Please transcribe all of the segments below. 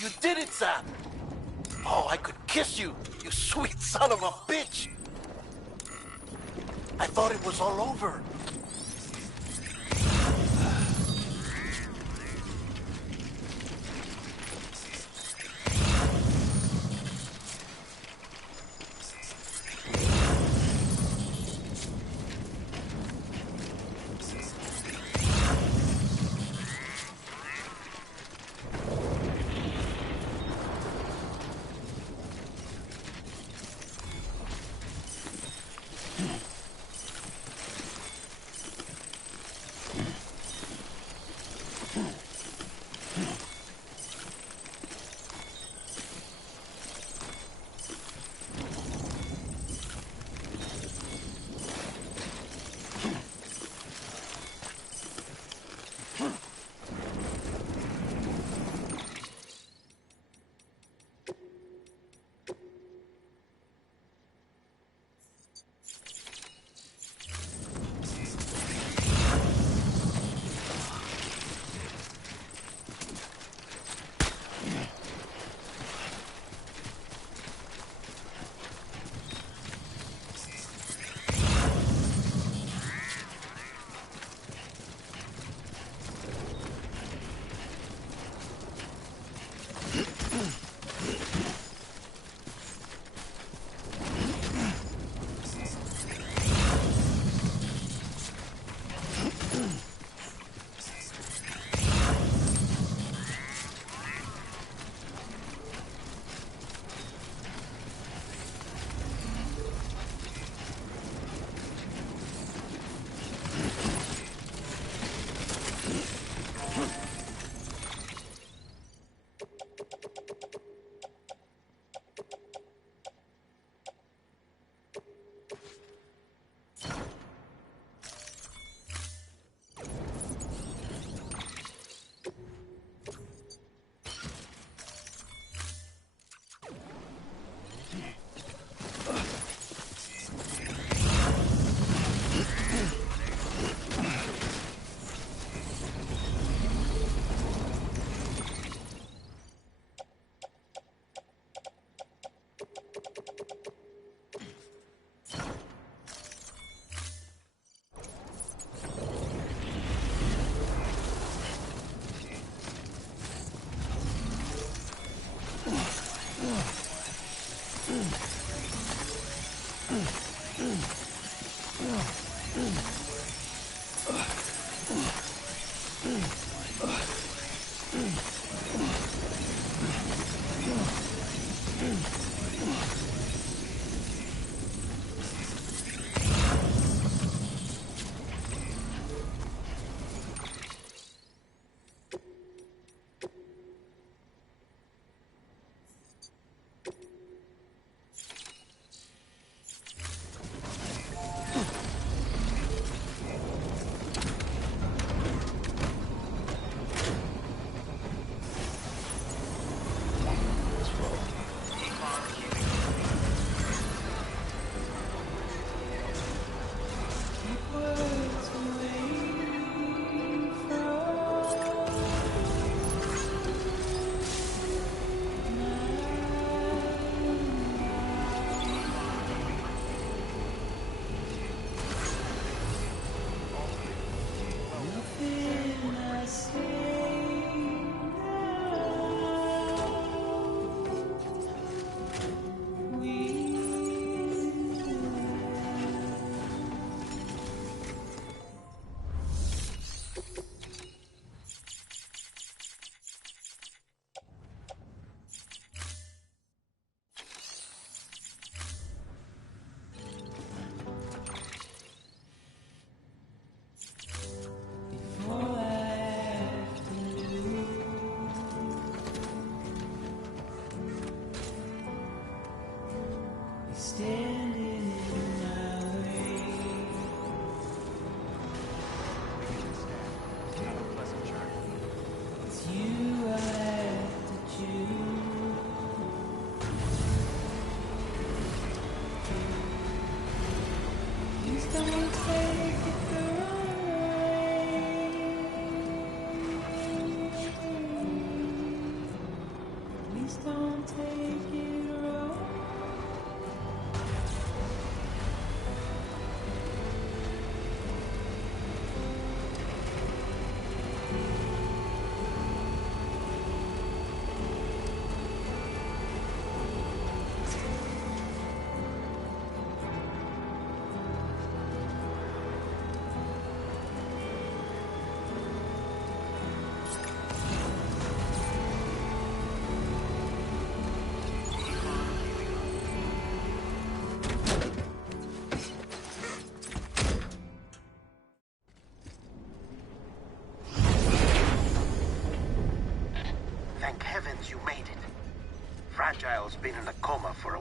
You did it, Sam! Oh, I could kiss you, you sweet son of a bitch! I thought it was all over.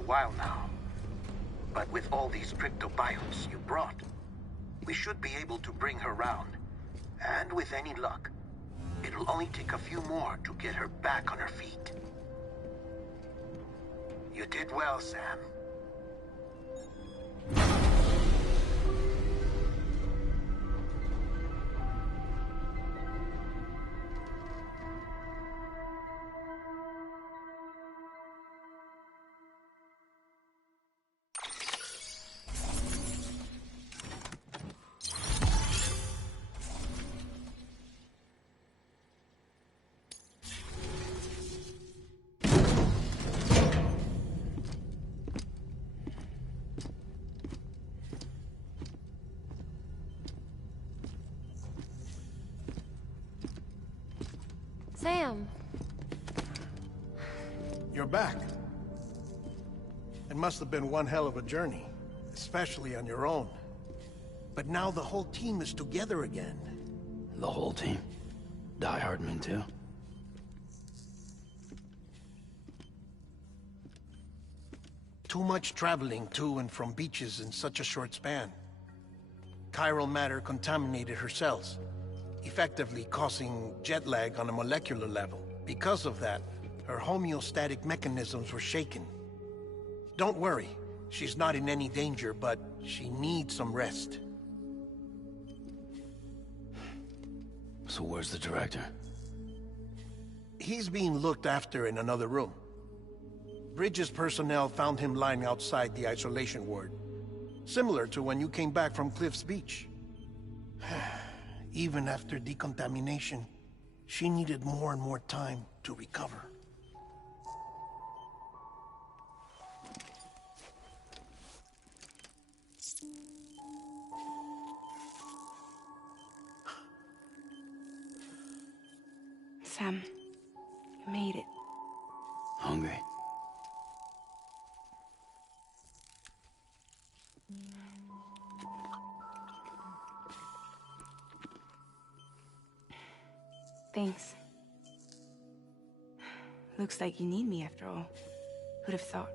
while now. But with all these cryptobiotes you brought, we should be able to bring her round. And with any luck, it'll only take a few more to get her back on her feet. You did well, Sam. Sam. You're back. It must have been one hell of a journey, especially on your own. But now the whole team is together again. The whole team? Die Hardman too? Too much traveling to and from beaches in such a short span. Chiral matter contaminated her cells, effectively causing jet lag on a molecular level. Because of that, her homeostatic mechanisms were shaken. Don't worry, she's not in any danger, but she needs some rest. So where's the director? He's being looked after in another room. Bridges personnel found him lying outside the isolation ward, similar to when you came back from Cliff's Beach. Even after decontamination, she needed more and more time to recover. Sam, you made it. Hungry? Thanks. Looks like you need me after all. Who'd have thought?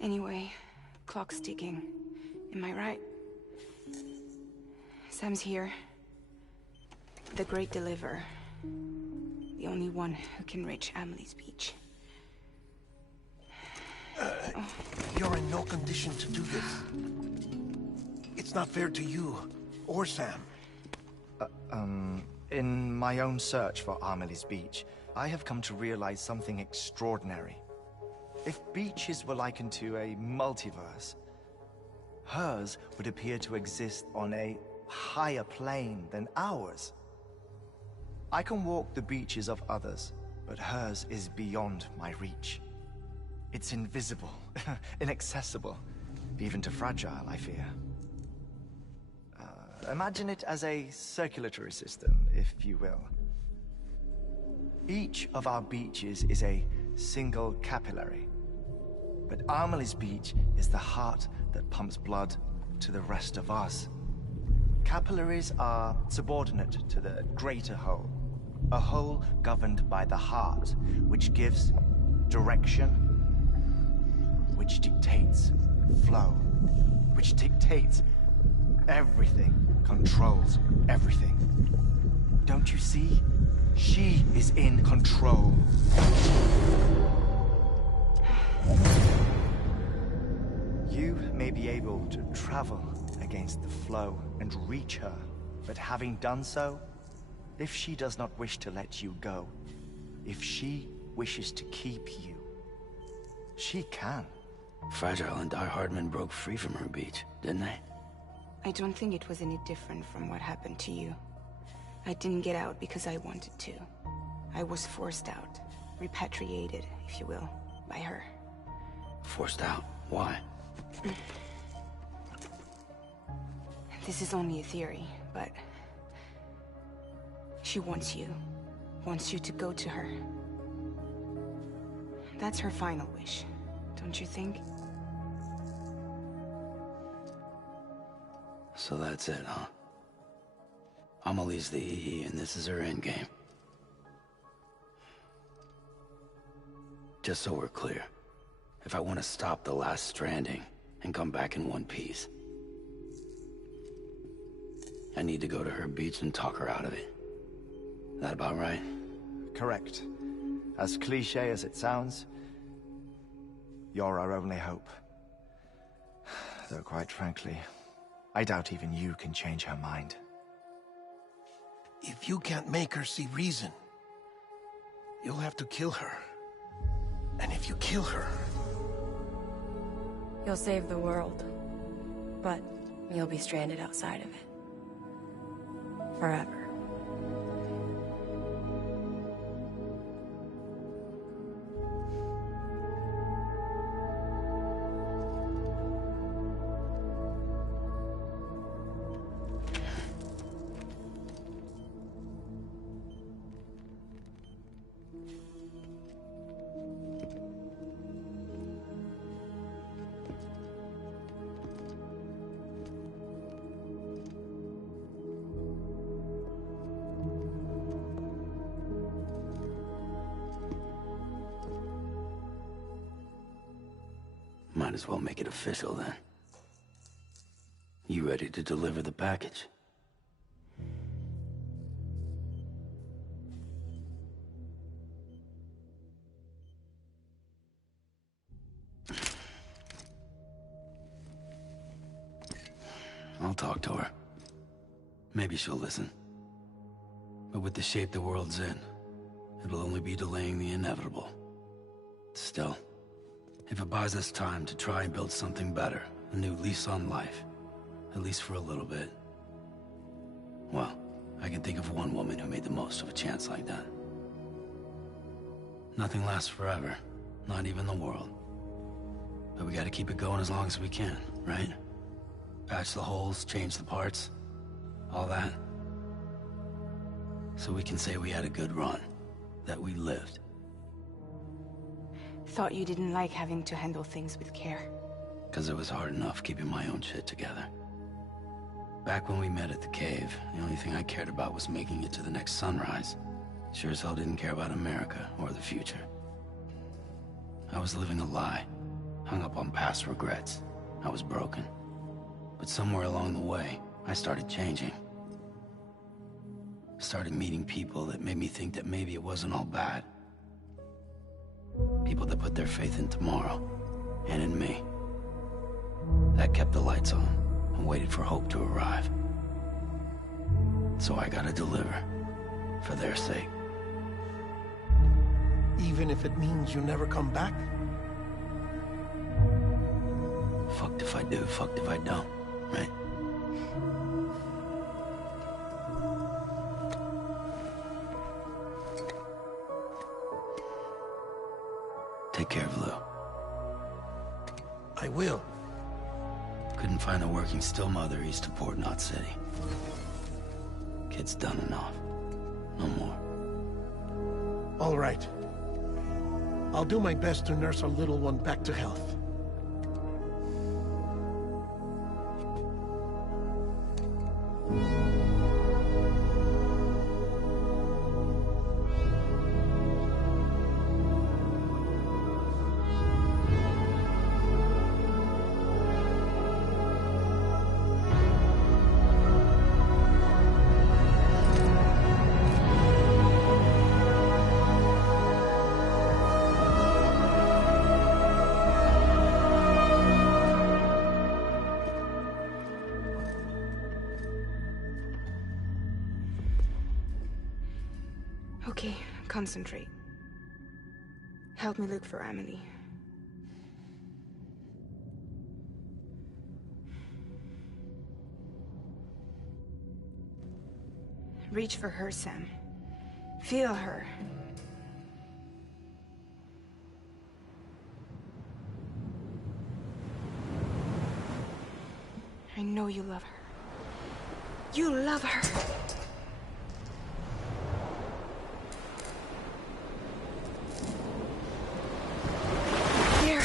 Anyway, clock's ticking. Am I right? Sam's here. The Great Deliverer. The only one who can reach Amelie's Beach. You're in no condition to do this. It's not fair to you, or Sam. In my own search for Amelie's Beach, I have come to realize something extraordinary. If beaches were likened to a multiverse, hers would appear to exist on a higher plane than ours. I can walk the beaches of others, but hers is beyond my reach. It's invisible, inaccessible, even to fragile, I fear. Imagine it as a circulatory system, if you will. Each of our beaches is a single capillary. But Amelie's Beach is the heart that pumps blood to the rest of us. Capillaries are subordinate to the greater whole. A whole governed by the heart, which gives direction, which dictates flow, which dictates everything, controls everything. Don't you see? She is in control. You may be able to travel against the flow and reach her, but having done so, if she does not wish to let you go, if she wishes to keep you, she can. Fragile and Die Hardman broke free from her beach, didn't they? I don't think it was any different from what happened to you. I didn't get out because I wanted to. I was forced out, repatriated, if you will, by her. Forced out? Why? This is only a theory, but she wants you to go to her. That's her final wish. don't you think? So that's it, huh? Amelie's the EE, and this is her endgame. Just so we're clear, if I want to stop the last stranding and come back in one piece, I need to go to her beach and talk her out of it. That about right? Correct. As cliche as it sounds, you're our only hope. Though quite frankly, I doubt even you can change her mind. If you can't make her see reason, you'll have to kill her. And if you kill her... You'll save the world, but you'll be stranded outside of it. Forever. Might as well make it official then. You ready to deliver the package? I'll talk to her. Maybe she'll listen. But with the shape the world's in, it'll only be delaying the inevitable. Still, if it buys us time to try and build something better, a new lease on life, at least for a little bit, well, I can think of one woman who made the most of a chance like that. Nothing lasts forever, not even the world. But we gotta keep it going as long as we can, right? Patch the holes, change the parts, all that. So we can say we had a good run, that we lived. Thought you didn't like having to handle things with care. 'Cause it was hard enough keeping my own shit together. Back when we met at the cave, the only thing I cared about was making it to the next sunrise. Sure as hell didn't care about America or the future. I was living a lie, hung up on past regrets. I was broken. But somewhere along the way, I started changing. Started meeting people that made me think that maybe it wasn't all bad. People that put their faith in tomorrow, and in me. That kept the lights on, and waited for hope to arrive. So I gotta deliver, for their sake. Even if it means you never come back? Fucked if I do, fucked if I don't, right? Take care of Lou. I will. Couldn't find a working still mother east of Port Knot City. Kid's done enough. No more. All right. I'll do my best to nurse our little one back to health. Okay, concentrate. Help me look for Amelie. Reach for her, Sam. Feel her. I know you love her. You love her! There!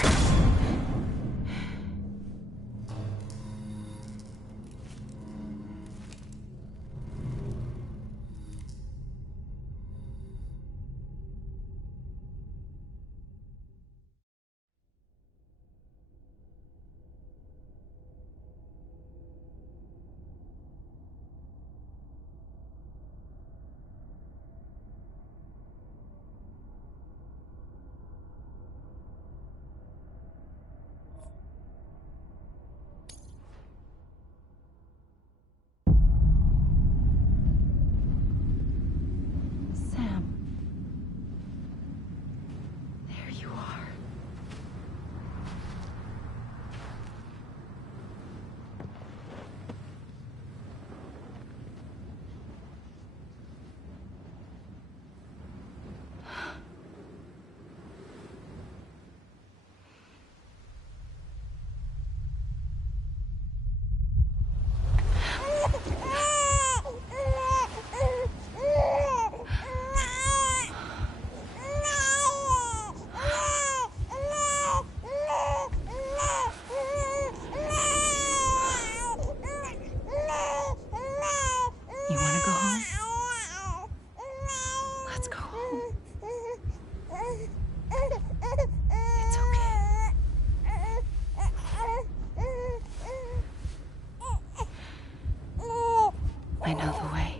I know the way.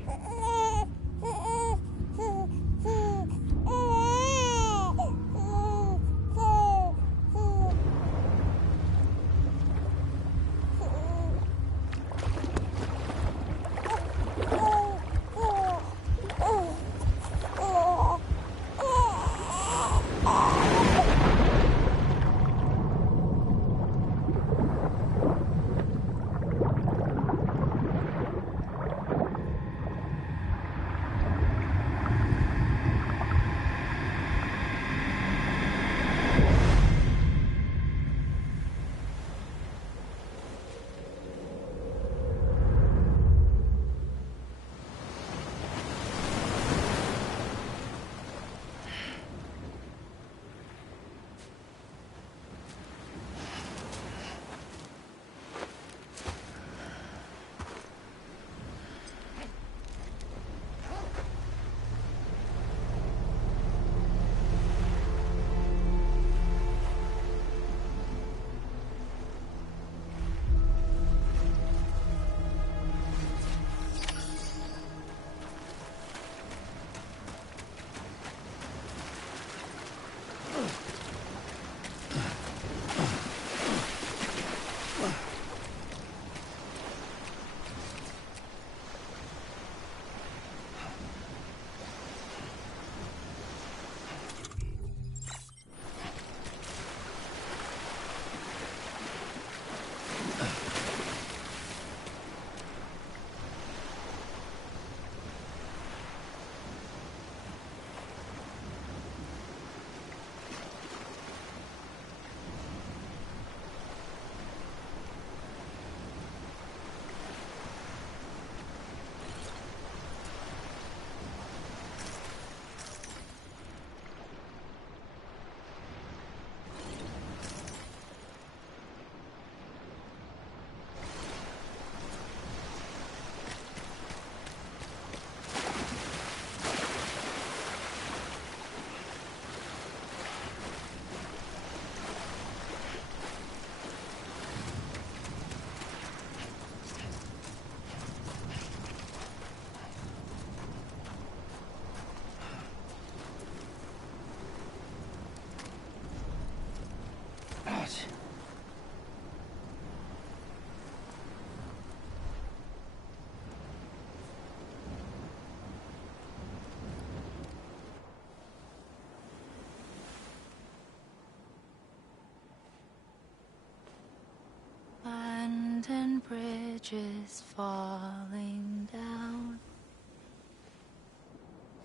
And bridges falling down,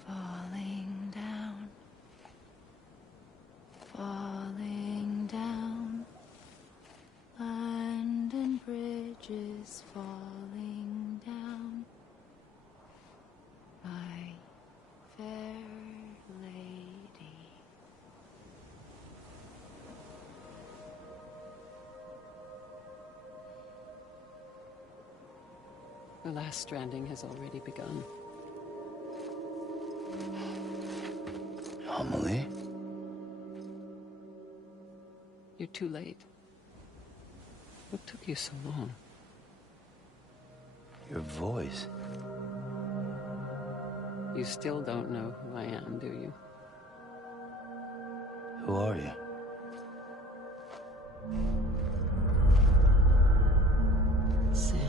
falling down, falling down, and bridges falling down, my fair lady. The last stranding has already begun. Amelie? You're too late. What took you so long? Your voice. You still don't know who I am, do you? Who are you? Sam.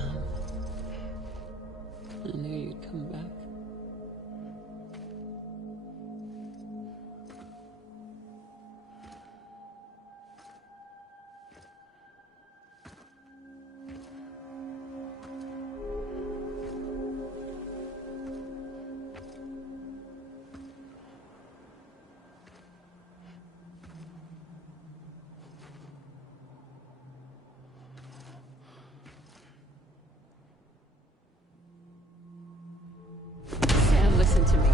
I knew you'd come back. Sam, listen to me.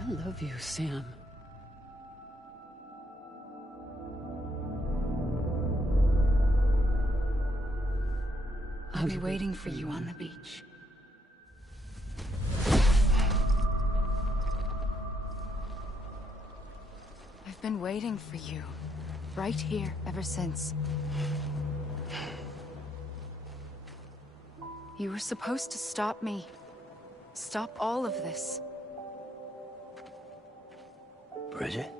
I love you, Sam. I'll be waiting for you on the beach. I've been waiting for you, right here, ever since. You were supposed to stop me. Stop all of this. Bridget?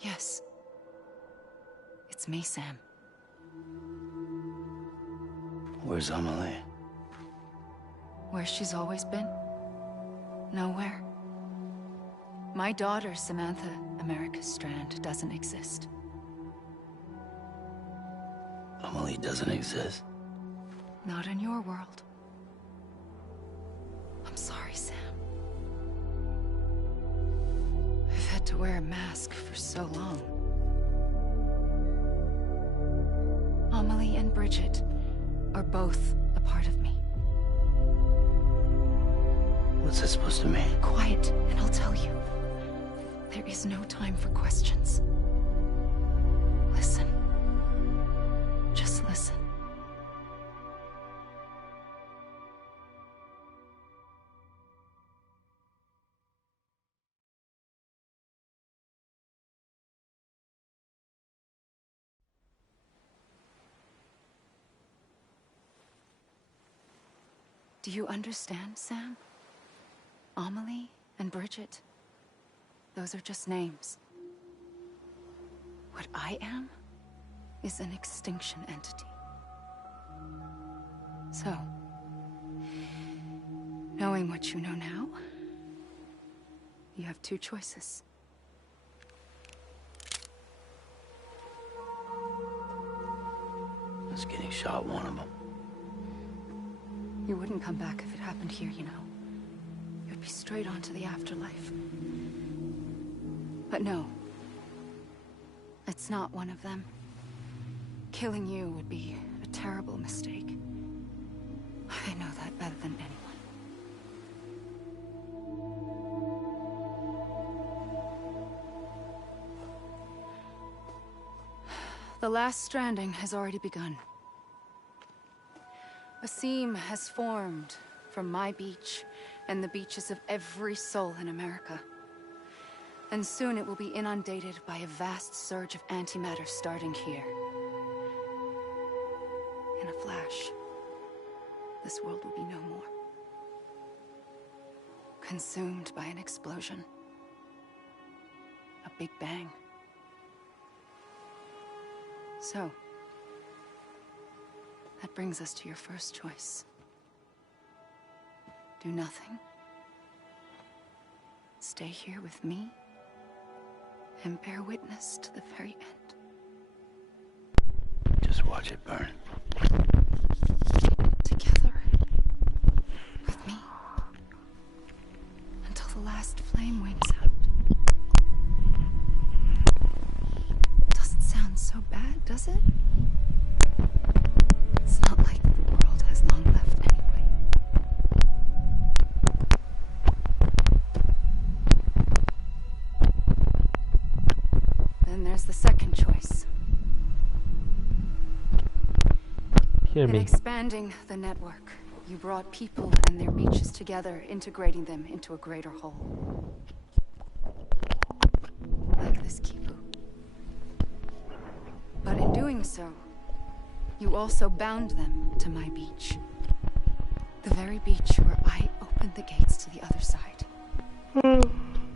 Yes. It's me, Sam. Where's Amelie? Where she's always been. Nowhere. My daughter, Samantha America Strand, doesn't exist. Amelie doesn't exist. Not in your world. I'm sorry, Sam. I've had to wear a mask for so long. Amelie and Bridget are both a part of me. What's that supposed to mean? Quiet, and I'll tell you. There is no time for questions. Listen. Just listen. Do you understand, Sam? Amelie and Bridget, those are just names. What I am is an extinction entity. So, knowing what you know now, you have two choices. Is getting shot one of them? You wouldn't come back if it happened here, you know. You'd be straight on to the afterlife. But no. It's not one of them. Killing you would be a terrible mistake. I know that better than anyone. The last stranding has already begun. A seam has formed from my beach and the beaches of every soul in America. And soon it will be inundated by a vast surge of antimatter starting here. In a flash, this world will be no more. Consumed by an explosion. A big bang. So, that brings us to your first choice. Do nothing. Stay here with me and bear witness to the very end. Just watch it burn. Together. With me. Until the last flame winks out. Doesn't sound so bad, does it? It's not like the world has long left anyway. Then there's the second choice. Hear In me. expanding the network, you brought people and their beaches together, integrating them into a greater whole. Like this Kipu. But in doing so, you also bound them to my beach. The very beach where I opened the gates to the other side.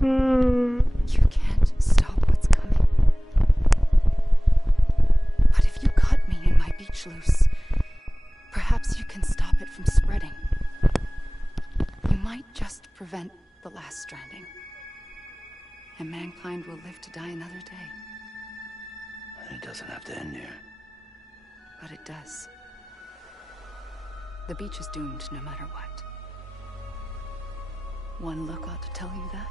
You can't stop what's coming. But if you cut me and my beach loose, perhaps you can stop it from spreading. You might just prevent the last stranding. And mankind will live to die another day. And it doesn't have to end here. But it does. The beach is doomed no matter what. One look ought to tell you that.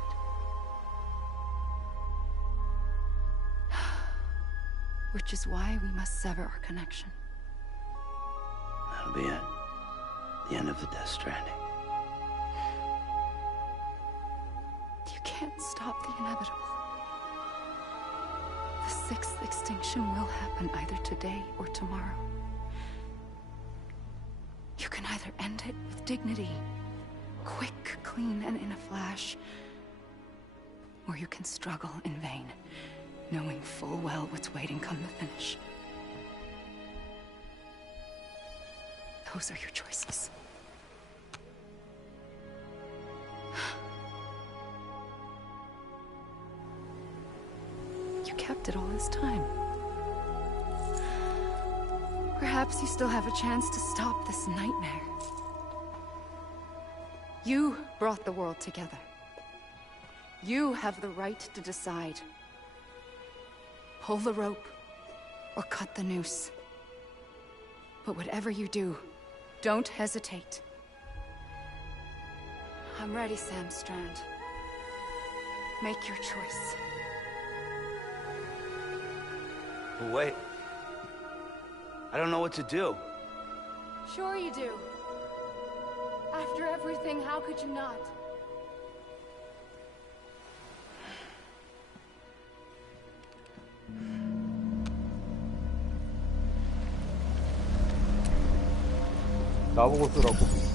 Which is why we must sever our connection. That'll be it. The end of the Death Stranding. You can't stop the inevitable. The sixth extinction will happen either today or tomorrow. You can either end it with dignity, quick, clean, and in a flash, or you can struggle in vain, knowing full well what's waiting come the finish. Those are your choices. You kept it all this time. Perhaps you still have a chance to stop this nightmare. You brought the world together. You have the right to decide. Pull the rope or cut the noose. But whatever you do, don't hesitate. I'm ready, Sam Strand. Make your choice. Wait. I don't know what to do. Sure you do. After everything, how could you not? 나보고 쓰라고.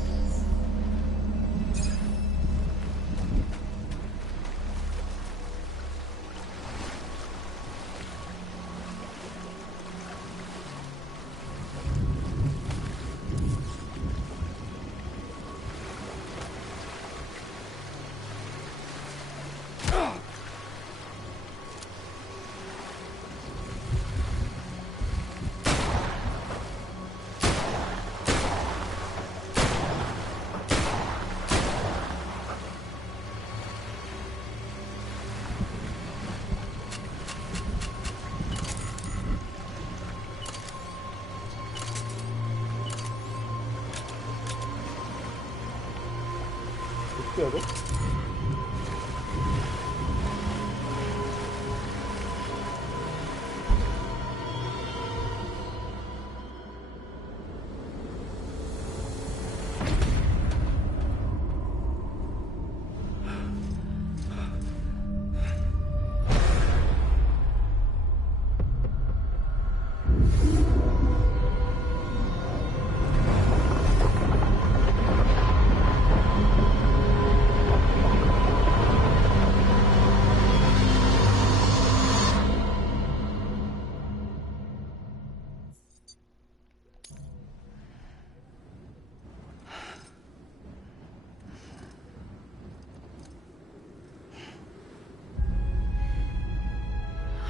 어떻게 해야 돼?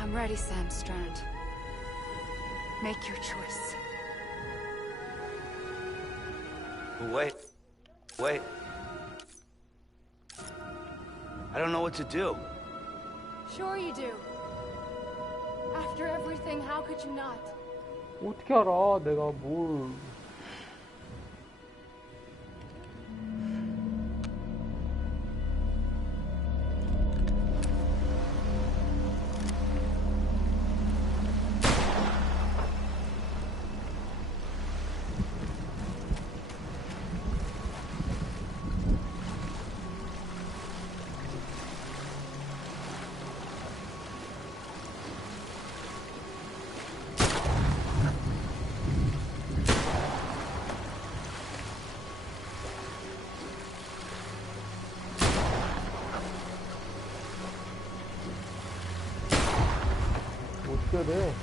I'm ready, Sam Strand. Make your choice. Wait. I don't know what to do. Sure you do. After everything, how could you not? 어떻게 알아? 내가 뭘... 어떻게 해야 돼?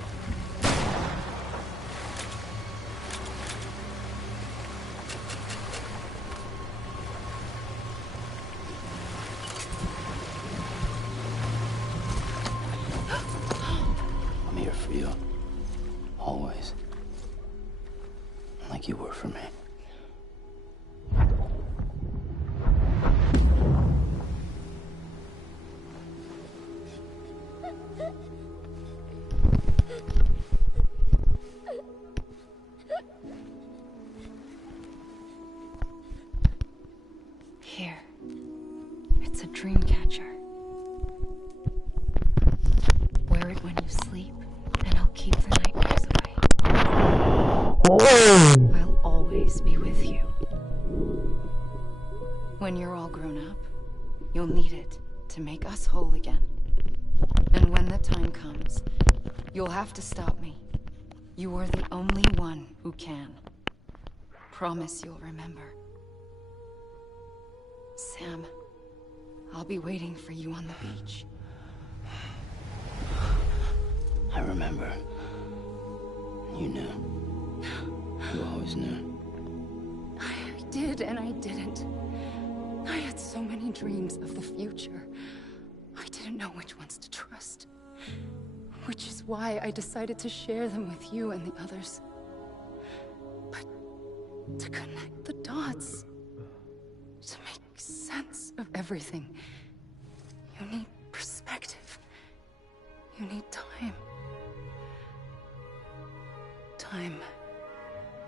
I'm here for you. Always. Like you were for me. Here. It's a dream catcher. Wear it when you sleep, and I'll keep the nightmares away. I'll always be with you. When you're all grown up, you'll need it to make us whole again. And when the time comes, You'll have to stop me. You are the only one who can. Promise you'll remember. Sam, I'll be waiting for you on the beach. I remember. You knew. You always knew. I did and I didn't. I had so many dreams of the future. I didn't know which ones to trust. Which is why I decided to share them with you and the others. But to connect the dots, to make sense of everything, you need perspective. You need time. Time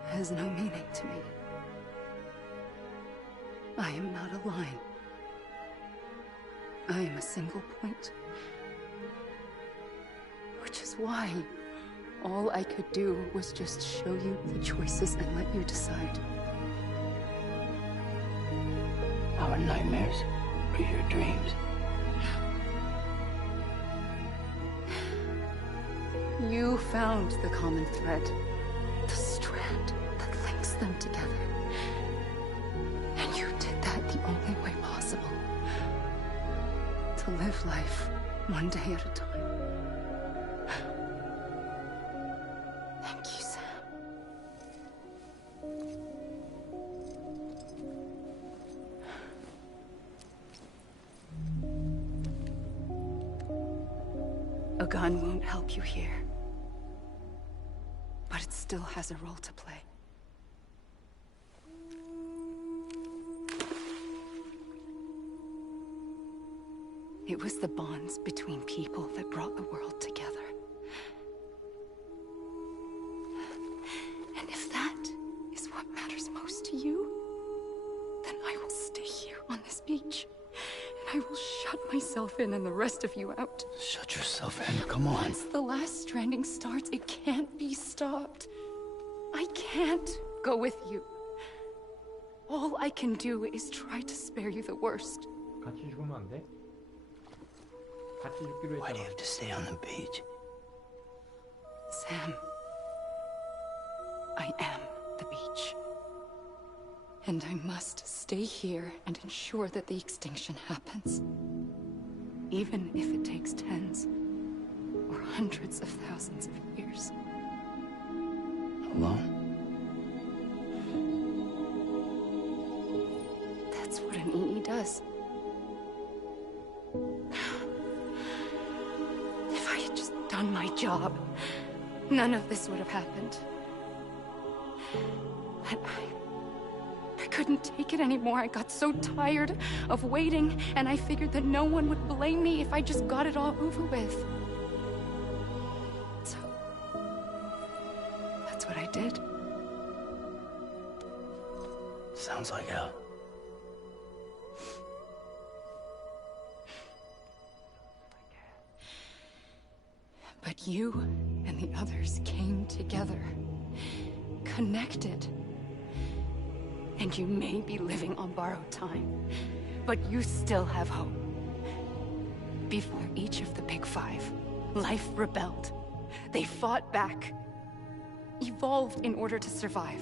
has no meaning to me. I am not a line. I am a single point. Which is why all I could do was just show you the choices and let you decide. Our nightmares or your dreams? You found the common thread, the strand that links them together. And you did that the only way possible. To live life one day at a time. Thank you, Sam. A gun won't help you here. But it still has a role to play. It was the bonds between people that brought the world together. And if that is what matters most to you, then I will stay here on this beach. And I will shut myself in and the rest of you out. Shut yourself in, come on. Once the last stranding starts, it can't be stopped. I can't go with you. All I can do is try to spare you the worst. 같이 죽으면 안 돼? 같이 죽기로 Why do you 했잖아. have to stay on the beach? Sam, I am the beach. And I must stay here and ensure that the extinction happens. Even if it takes tens or hundreds of thousands of years. Alone? That's what an EE does. If I had just done my job, none of this would have happened. But I couldn't take it anymore. I got so tired of waiting, and I figured that no one would blame me if I just got it all over with. So, that's what I did. Sounds like hell. But you and the others came together, connected. And you may be living on borrowed time, but you still have hope. Before each of the Big Five, life rebelled. They fought back, evolved in order to survive.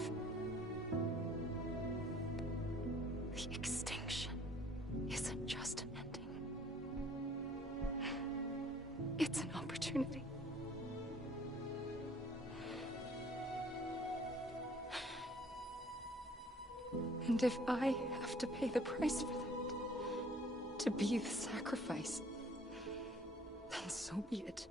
The extinction isn't just an ending. It's an opportunity. And if I have to pay the price for that, to be the sacrifice, then so be it.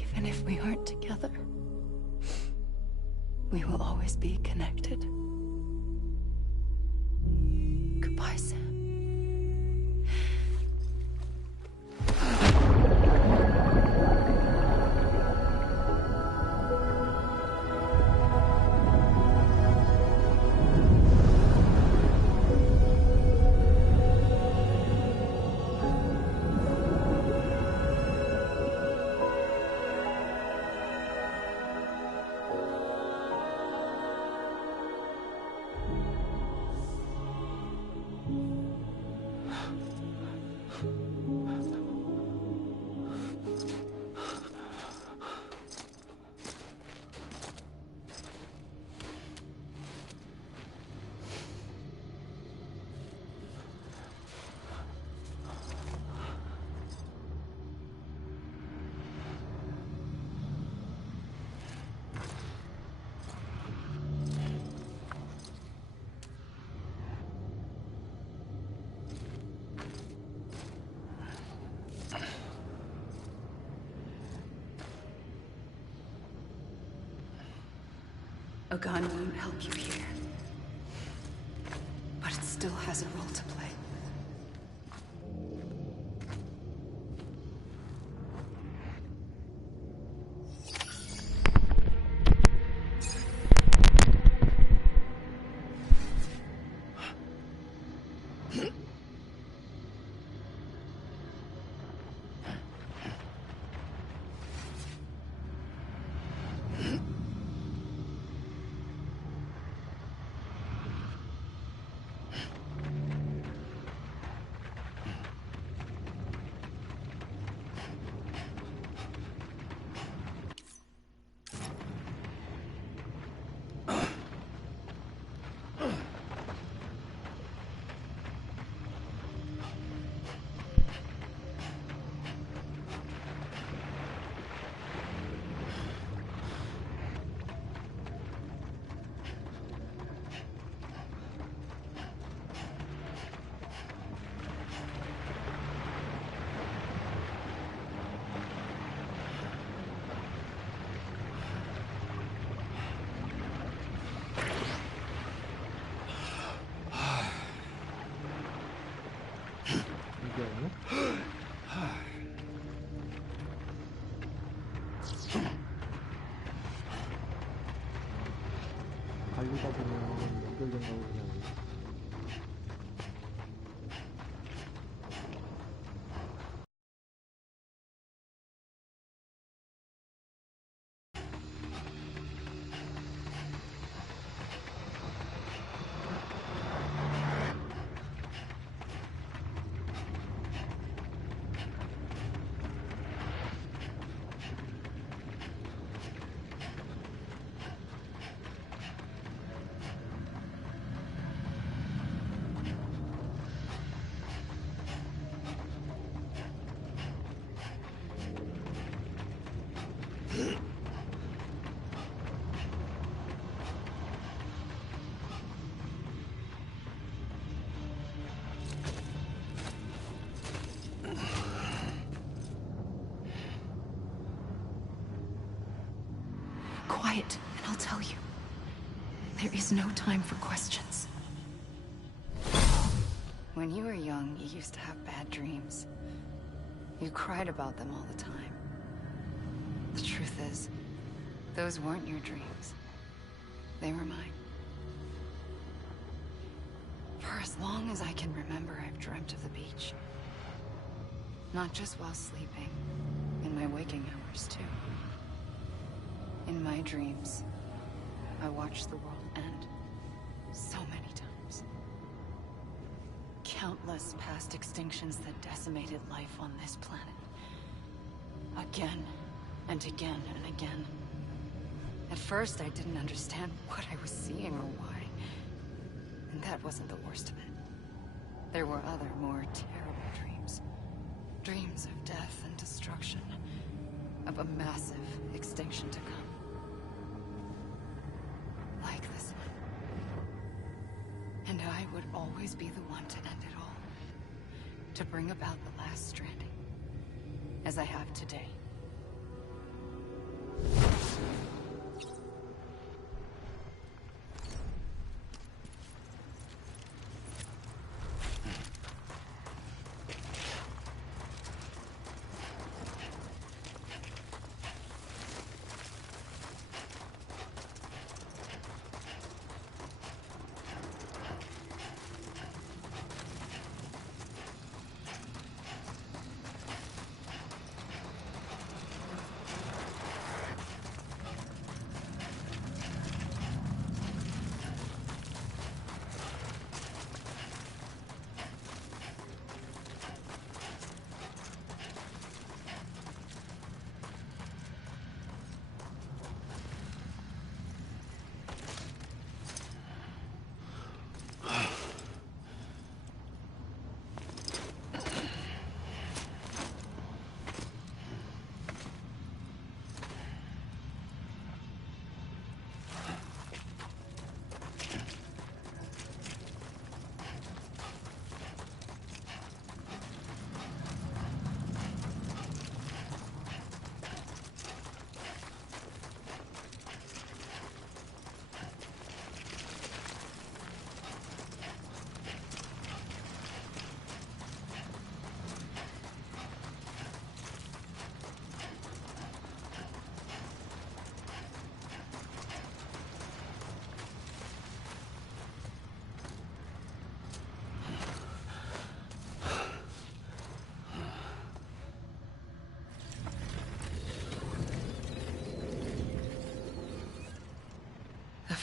Even if we aren't together, we will always be connected. Goodbye, Sam. A gun won't help you here. But it still has a role to play. 달리다 보면 연결된다고 그냥. Quiet, and I'll tell you. There is no time for questions. When you were young, you used to have bad dreams. You cried about them all the time. The truth is, those weren't your dreams. They were mine. For as long as I can remember, I've dreamt of the beach. Not just while sleeping, in my waking hours, too. In my dreams, I watched the world end so many times. Countless past extinctions that decimated life on this planet. Again, and again, and again. At first, I didn't understand what I was seeing or why. And that wasn't the worst of it. There were other, more terrible dreams. Dreams of death and destruction. Of a massive extinction to come. Like this one. And I would always be the one to end it all. To bring about the last stranding. As I have today.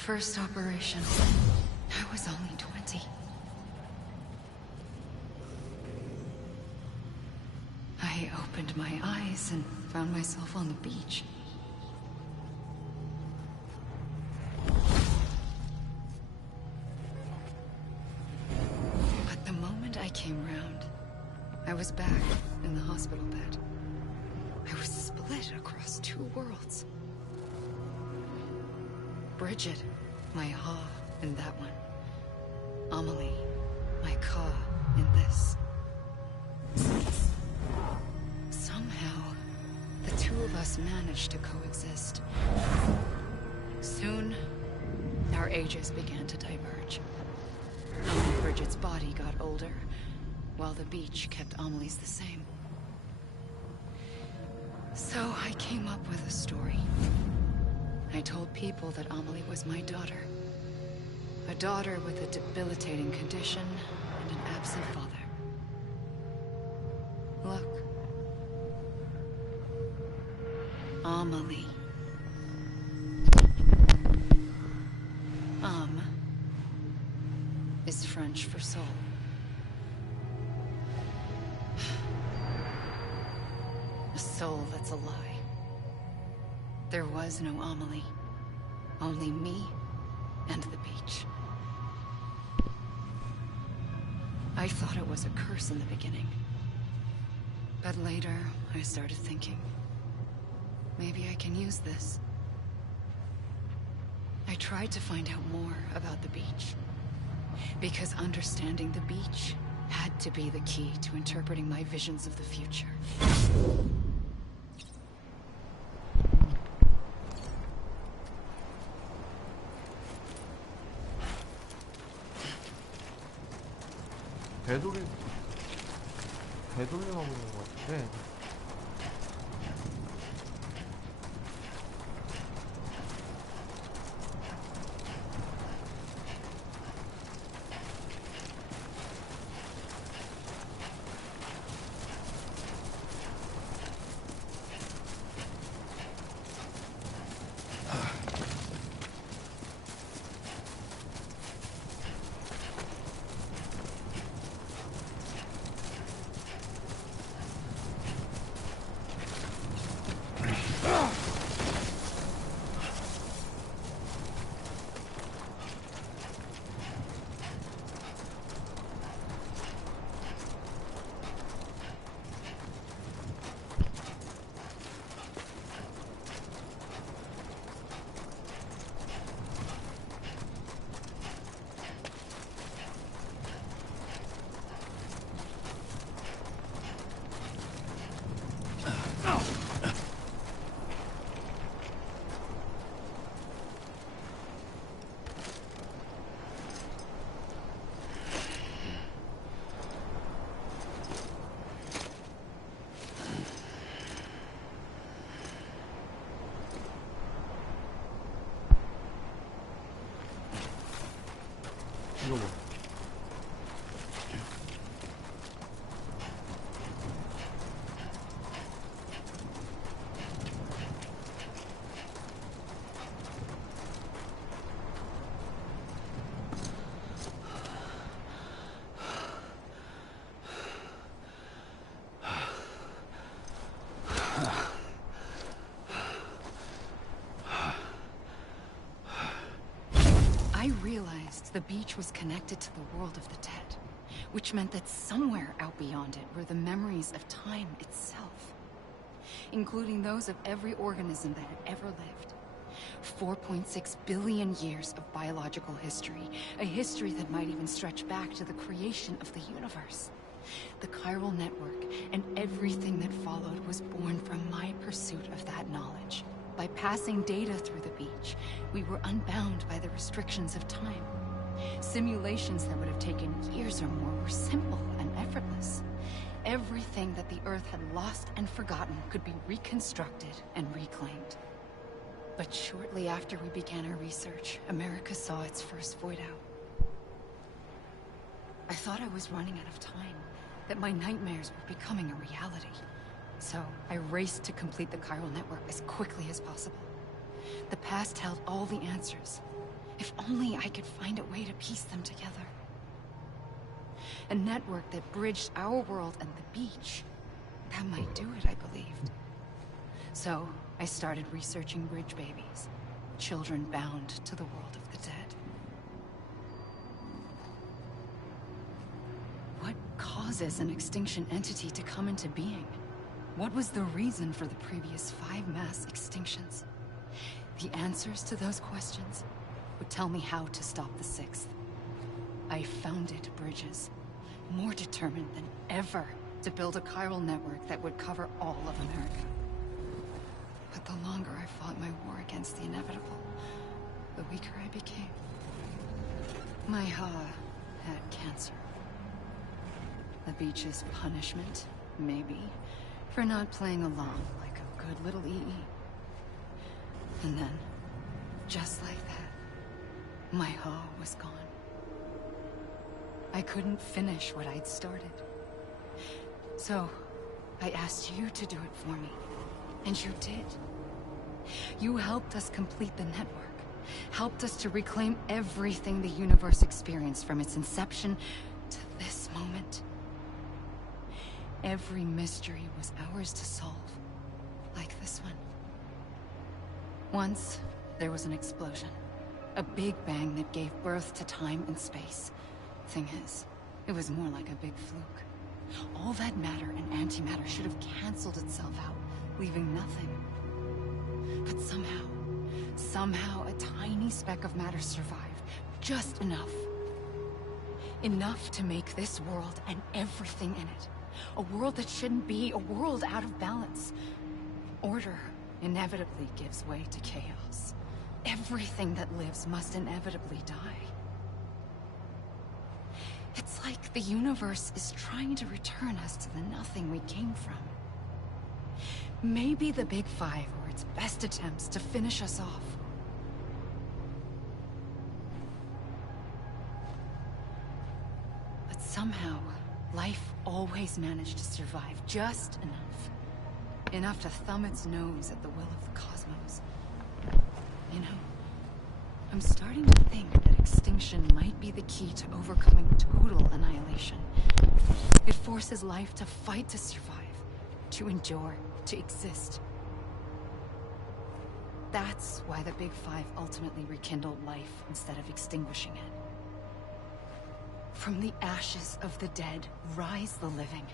first operation, I was only 20. I opened my eyes and found myself on the beach. But the moment I came round, I was back in the hospital bed. I was split across two worlds. Bridget, my Ha in that one. Amelie, my Ka in this. Somehow, the two of us managed to coexist. Soon, our ages began to diverge. Only Bridget's body got older, while the beach kept Amelie's the same. So I came up with a story. I told people that Amelie was my daughter. A daughter with a debilitating condition and an absent father. Look. Amelie. Is French for soul. A soul that's a lie. There was no Amelie. Only me and the beach. I thought it was a curse in the beginning. But later, I started thinking, maybe I can use this. I tried to find out more about the beach. Because understanding the beach had to be the key to interpreting my visions of the future. 되돌림하고 있는 것 같은데. 이거 뭐. I realized the beach was connected to the world of the dead, which meant that somewhere out beyond it were the memories of time itself, including those of every organism that had ever lived. 4.6 billion years of biological history, a history that might even stretch back to the creation of the universe. The chiral network and everything that followed was born from my pursuit of that knowledge. By passing data through the beach, we were unbound by the restrictions of time. Simulations that would have taken years or more were simple and effortless. Everything that the Earth had lost and forgotten could be reconstructed and reclaimed. But shortly after we began our research, America saw its first void out. I thought I was running out of time, that my nightmares were becoming a reality. So I raced to complete the chiral network as quickly as possible. The past held all the answers, If only I could find a way to piece them together. A network that bridged our world and the beach. That might do it, I believed. So, I started researching bridge babies. Children bound to the world of the dead. What causes an extinction entity to come into being? What was the reason for the previous 5 mass extinctions? The answers to those questions would tell me how to stop the 6th. I founded bridges, more determined than ever to build a chiral network that would cover all of America. But the longer I fought my war against the inevitable, the weaker I became. My Ha had cancer. The beach's punishment, maybe, for not playing along like a good little EE. And then, just like that, my Ha was gone. I couldn't finish what I'd started. So, I asked you to do it for me. And you did. You helped us complete the network. Helped us to reclaim everything the universe experienced from its inception to this moment. Every mystery was ours to solve. Like this one. Once, there was an explosion. A big bang that gave birth to time and space. Thing is, it was more like a big fluke. All that matter and antimatter should have canceled itself out, leaving nothing. But somehow a tiny speck of matter survived. Just enough. Enough to make this world and everything in it. A world that shouldn't be, a world out of balance. Order inevitably gives way to chaos. Everything that lives must inevitably die. It's like the universe is trying to return us to the nothing we came from. Maybe the Big Five were its best attempts to finish us off. But somehow, life always managed to survive just enough. Enough to thumb its nose at the will of the cosmos. You know, I'm starting to think that extinction might be the key to overcoming total annihilation. It forces life to fight to survive, to endure, to exist. That's why the Big Five ultimately rekindled life instead of extinguishing it. From the ashes of the dead rise the living.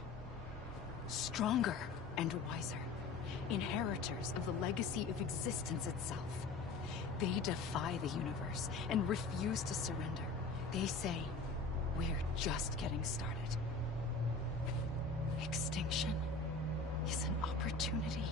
Stronger and wiser. Inheritors of the legacy of existence itself. They defy the universe and refuse to surrender. They say, we're just getting started. Extinction is an opportunity.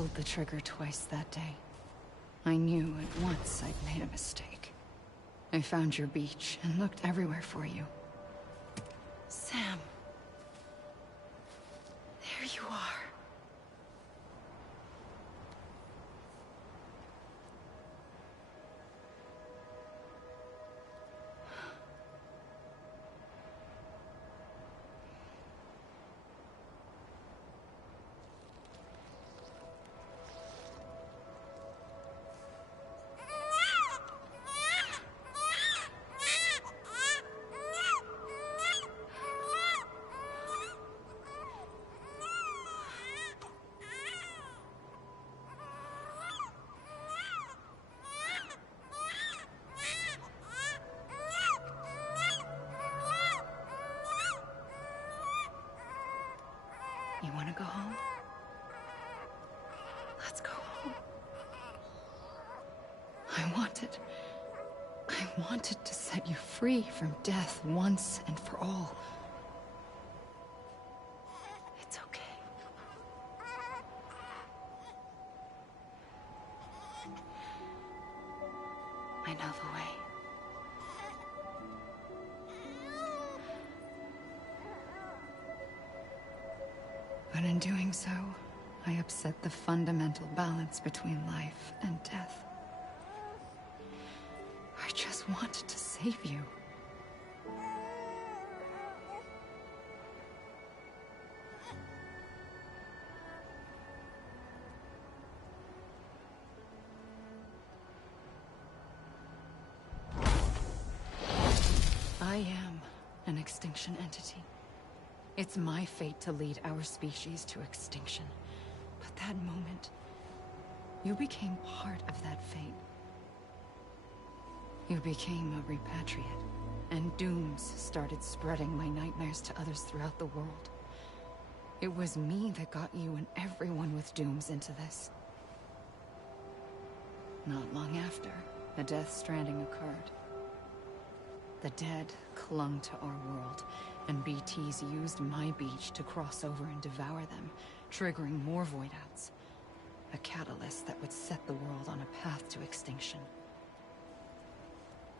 pulled the trigger twice that day. I knew at once I'd made a mistake. I found your beach and looked everywhere for you. Sam. There you are. You want to go home? Let's go home. I wanted to set you free from death once and for all. It's okay. I know the way. But in doing so, I upset the fundamental balance between life and death. I just wanted to save you. I am an extinction entity. It's my fate to lead our species to extinction. But that moment, you became part of that fate. You became a repatriate, and dooms started spreading my nightmares to others throughout the world. It was me that got you and everyone with dooms into this. Not long after, a death stranding occurred. The dead clung to our world, and BTs used my beach to cross over and devour them, triggering more void-outs. A catalyst that would set the world on a path to extinction.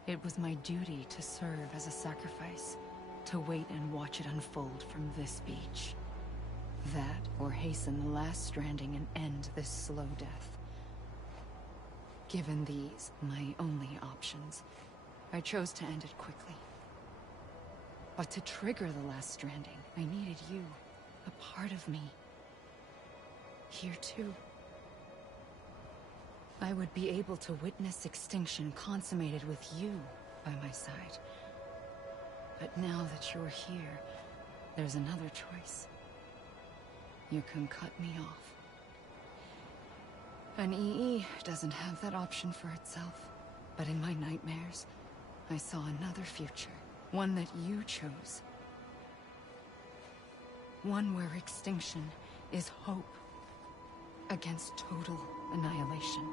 It was my duty to serve as a sacrifice, to wait and watch it unfold from this beach. That, or hasten the last stranding and end this slow death. Given these, my only options, I chose to end it quickly. But to trigger the last stranding, I needed you, a part of me. Here too. I would be able to witness extinction consummated with you by my side. But now that you're here, there's another choice. You can cut me off. An EE doesn't have that option for itself. But in my nightmares, I saw another future. One that you chose. One where extinction is hope against total annihilation.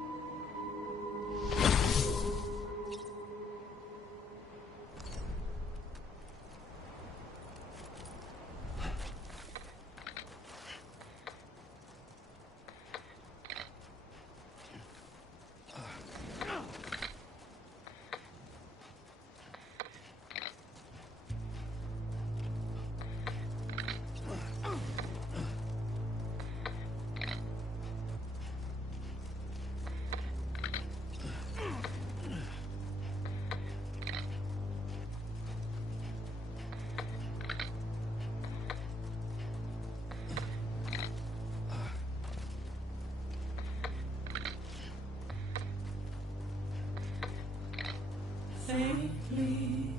Safely,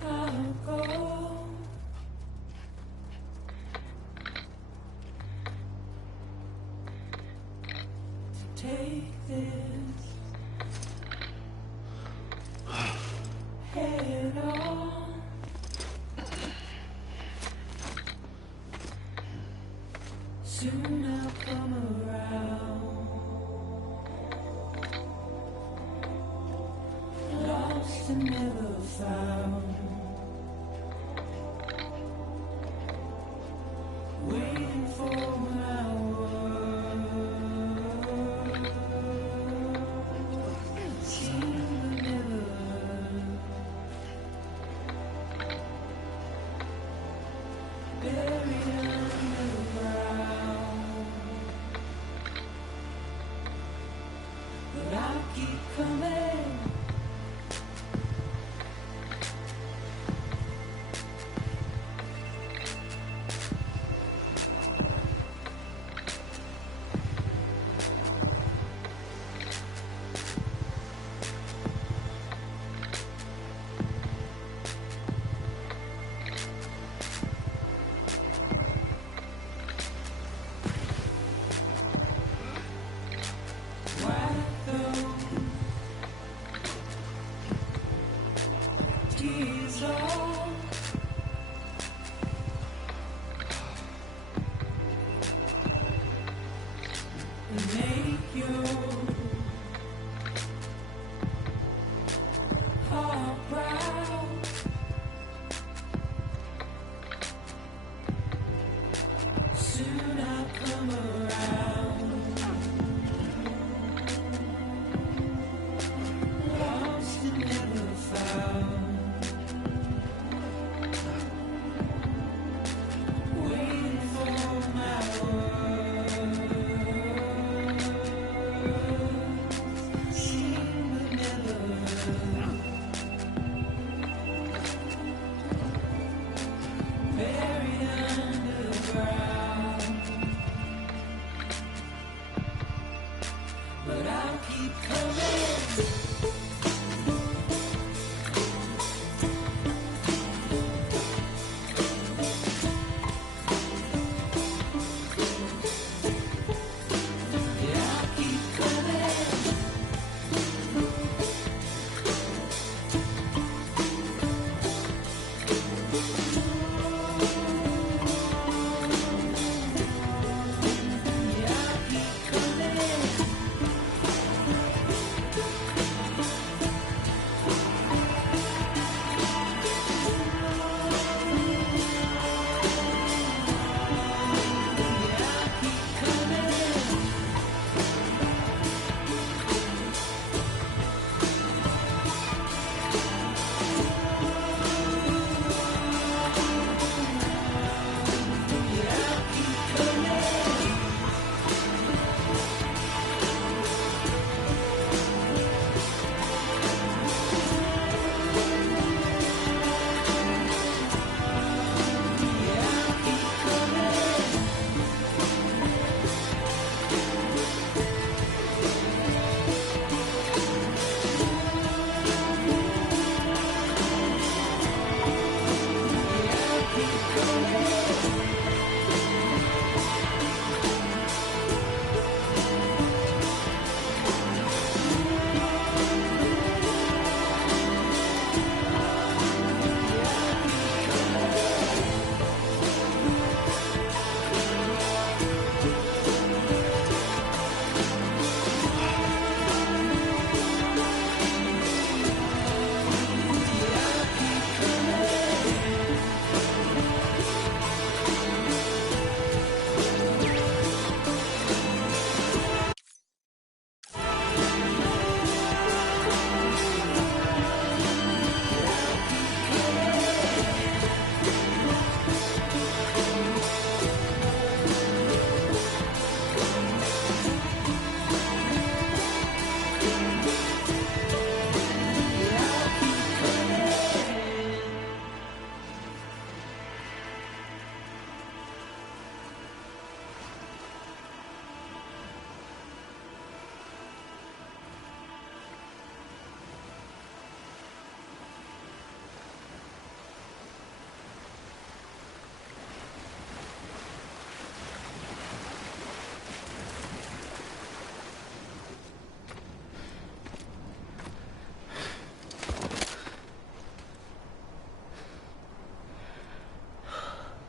I'll go. To take this head on. Soon I'll come around. Lost and never found. Wait. keep coming.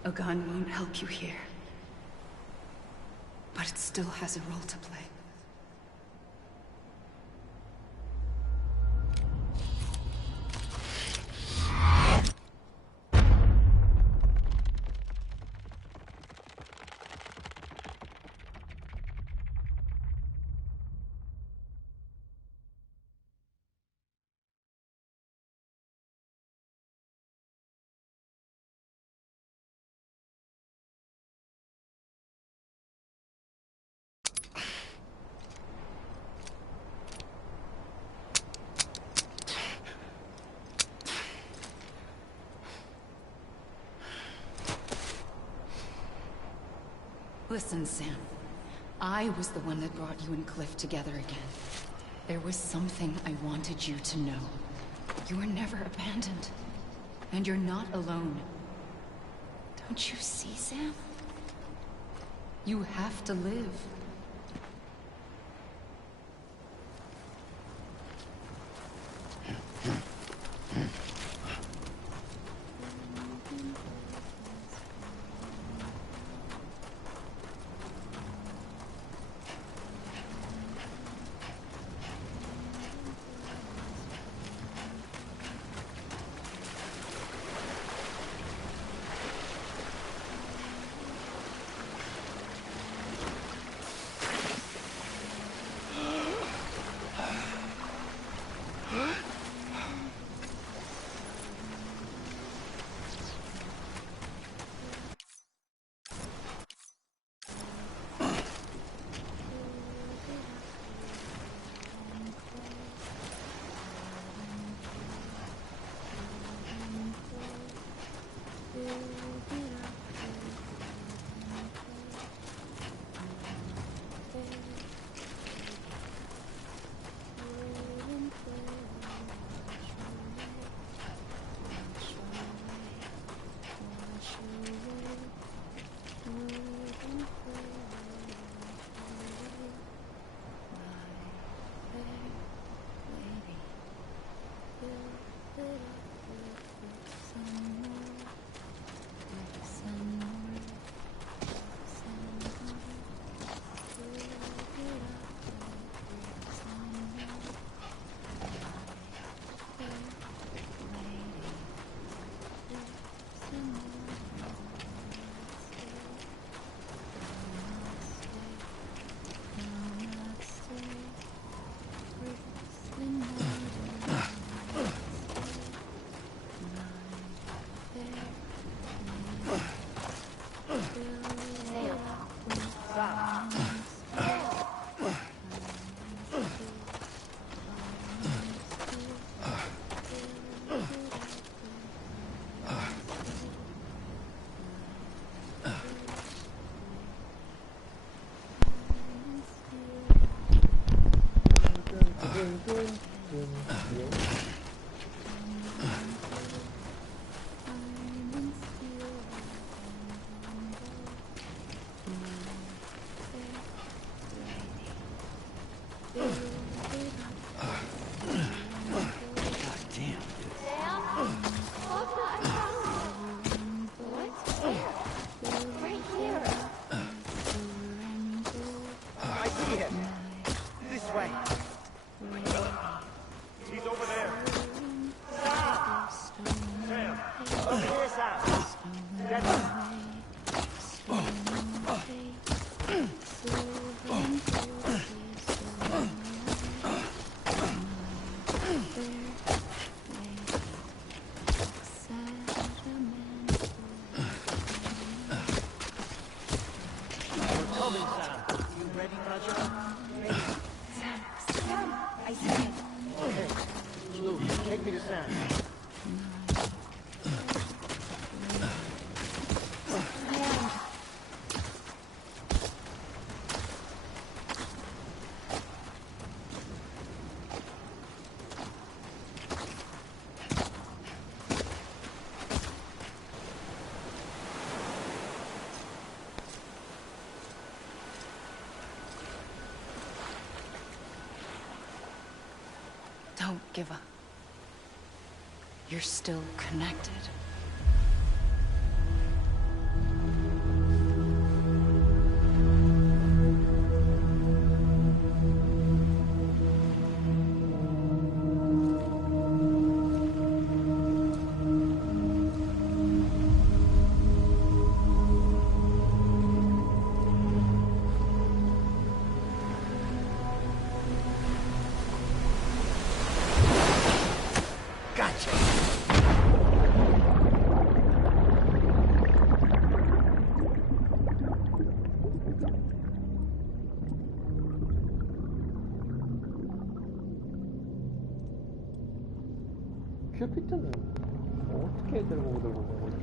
A gun won't help you here. But it still has a role to play. Listen, Sam. I was the one that brought you and Cliff together again. There was something I wanted you to know. You were never abandoned. And you're not alone. Don't you see, Sam? You have to live. Don't give up. You're still connected. 큐피트는 어떻게 들고 오는 거지?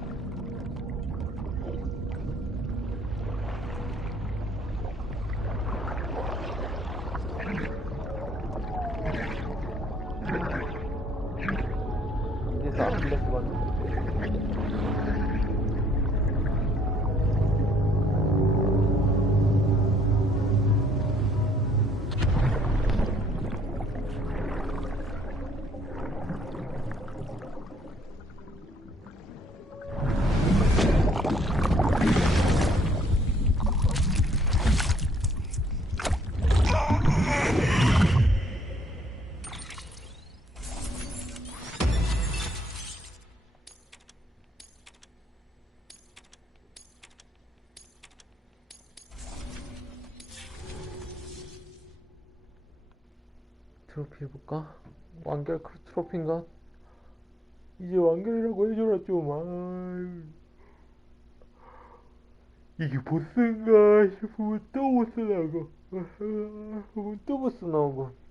트로피 해볼까? 완결 트로피인가? 이제 완결이라고 해줘라 좀. 이게 보스인가 싶으면 또 보스 나오고 또 보스 나오고.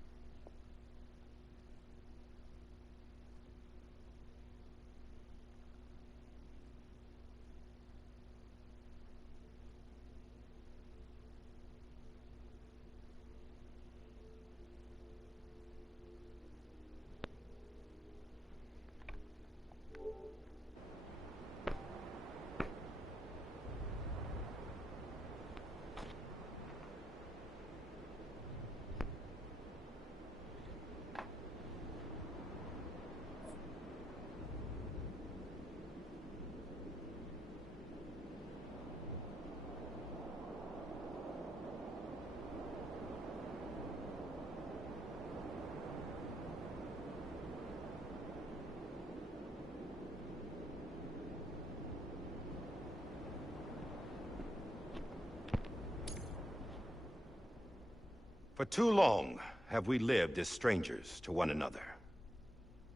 For too long have we lived as strangers to one another,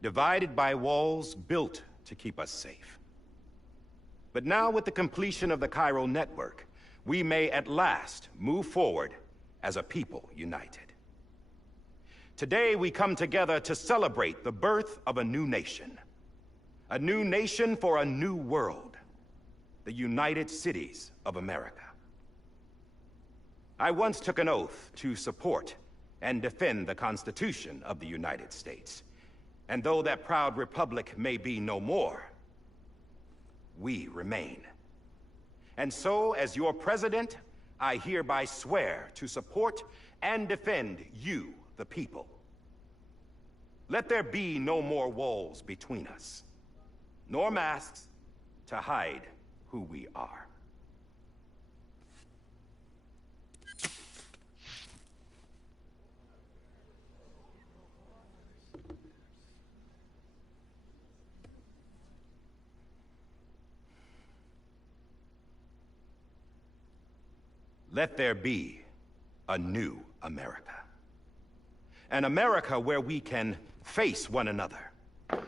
divided by walls built to keep us safe. But now, with the completion of the chiral network, we may at last move forward as a people united. Today, we come together to celebrate the birth of a new nation for a new world, the United Cities of America. I once took an oath to support and defend the Constitution of the United States. And though that proud republic may be no more, we remain. And so, as your president, I hereby swear to support and defend you, the people. Let there be no more walls between us, nor masks to hide who we are. Let there be a new America. An America where we can face one another,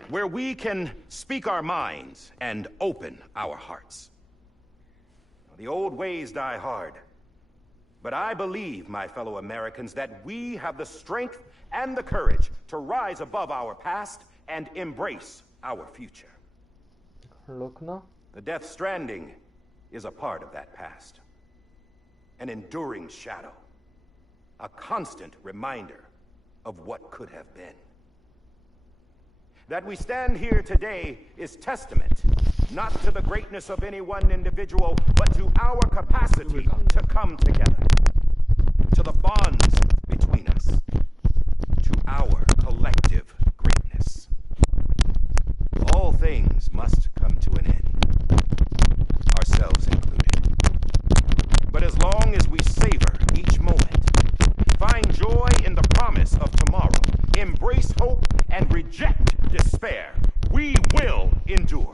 where we can speak our minds and open our hearts. The old ways die hard, but I believe, my fellow Americans, that we have the strength and the courage to rise above our past and embrace our future. The Death Stranding is a part of that past. An enduring shadow, a constant reminder of what could have been. That we stand here today is testament, not to the greatness of any one individual, but to our capacity to come together, to the bonds between us, to our collective greatness. All things must come to an end, ourselves included. But as long as we savor each moment, find joy in the promise of tomorrow, embrace hope, and reject despair, we will endure.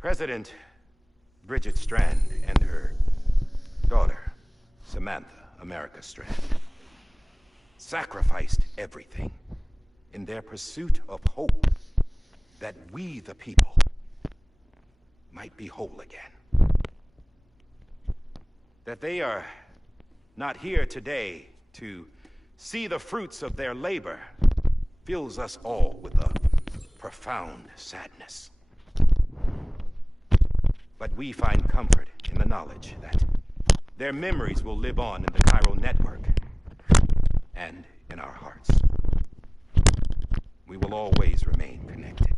President Bridget Strand and her daughter, Samantha America Strand, sacrificed everything in their pursuit of hope that we, the people, might be whole again. That they are not here today to see the fruits of their labor fills us all with a profound sadness. But we find comfort in the knowledge that their memories will live on in the chiral network and in our hearts. We will always remain connected.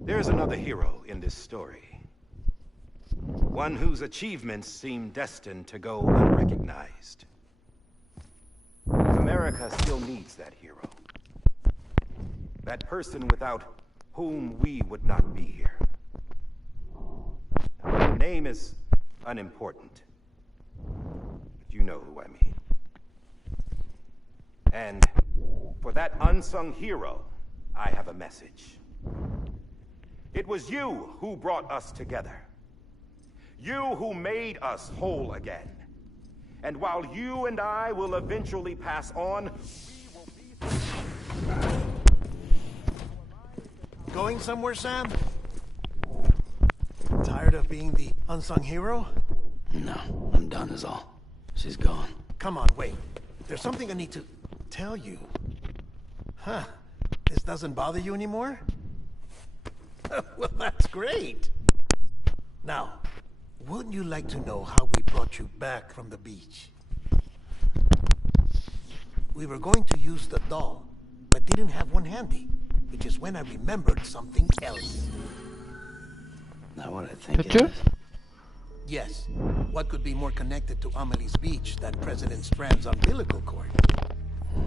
There's another hero in this story. One whose achievements seem destined to go unrecognized. America still needs that hero. That person without whom we would not be here. Her name is unimportant, but you know who I mean. And for that unsung hero, I have a message. It was you who brought us together. You who made us whole again. And while you and I will eventually pass on, Going somewhere, Sam? Tired of being the unsung hero? No, I'm done is all. She's gone. Come on, wait. There's something I need to tell you. Huh. This doesn't bother you anymore? Well, that's great. Now, wouldn't you like to know how we brought you back from the beach? We were going to use the doll, but didn't have one handy, which is when I remembered something else. Not what I think it is. Yes. What could be more connected to Amelie's beach than President Strand's umbilical cord?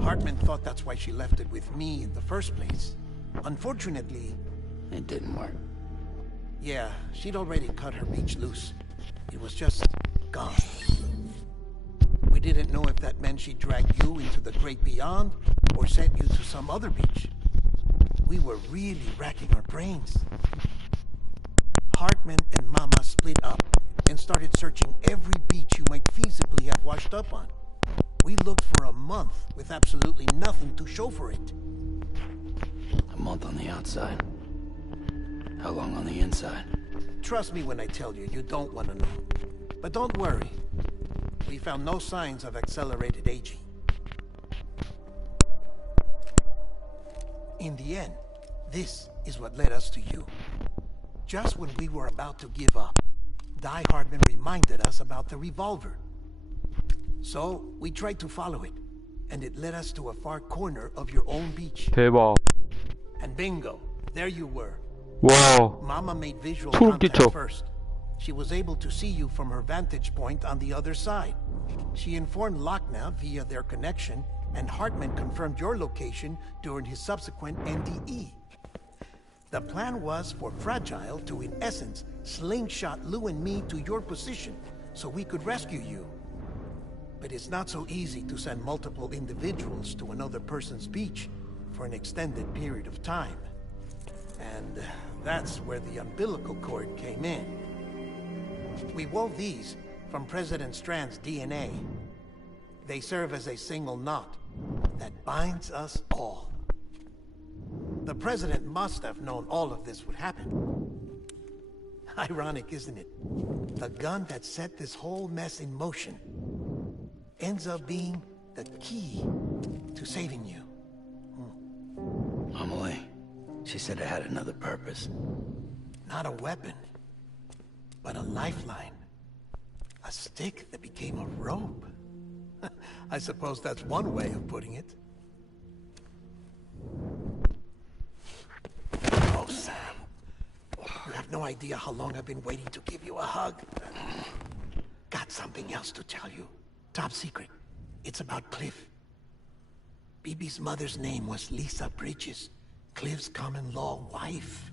Hartman thought that's why she left it with me in the first place. Unfortunately... It didn't work. Yeah, she'd already cut her beach loose. It was just gone. We didn't know if that meant she dragged you into the great beyond, or sent you to some other beach. We were really racking our brains. Hartman and Mama split up and started searching every beach you might feasibly have washed up on. We looked for a month with absolutely nothing to show for it. A month on the outside. How long on the inside? Trust me when I tell you, you don't want to know. But don't worry. We found no signs of accelerated aging. In the end, this is what led us to you. Just when we were about to give up, Die Hardman reminded us about the revolver. So, we tried to follow it, and it led us to a far corner of your own beach. 대박. And bingo, there you were. 와우. Mama made visual 소름 contact 끼쳐. first. She was able to see you from her vantage point on the other side. She informed Lochna via their connection, and Hartman confirmed your location during his subsequent NDE. The plan was for Fragile to, in essence, slingshot Lou and me to your position so we could rescue you. But it's not so easy to send multiple individuals to another person's beach for an extended period of time. And that's where the umbilical cord came in. We wove these from President Strand's DNA. They serve as a single knot that binds us all. The President must have known all of this would happen. Ironic, isn't it? The gun that set this whole mess in motion ends up being the key to saving you. Amelie, she said it had another purpose. Not a weapon, but a lifeline. A stick that became a rope. I suppose that's one way of putting it. Oh, Sam. You have no idea how long I've been waiting to give you a hug. Got something else to tell you. Top secret. It's about Cliff. BB's mother's name was Lisa Bridges. Cliff's common-law wife.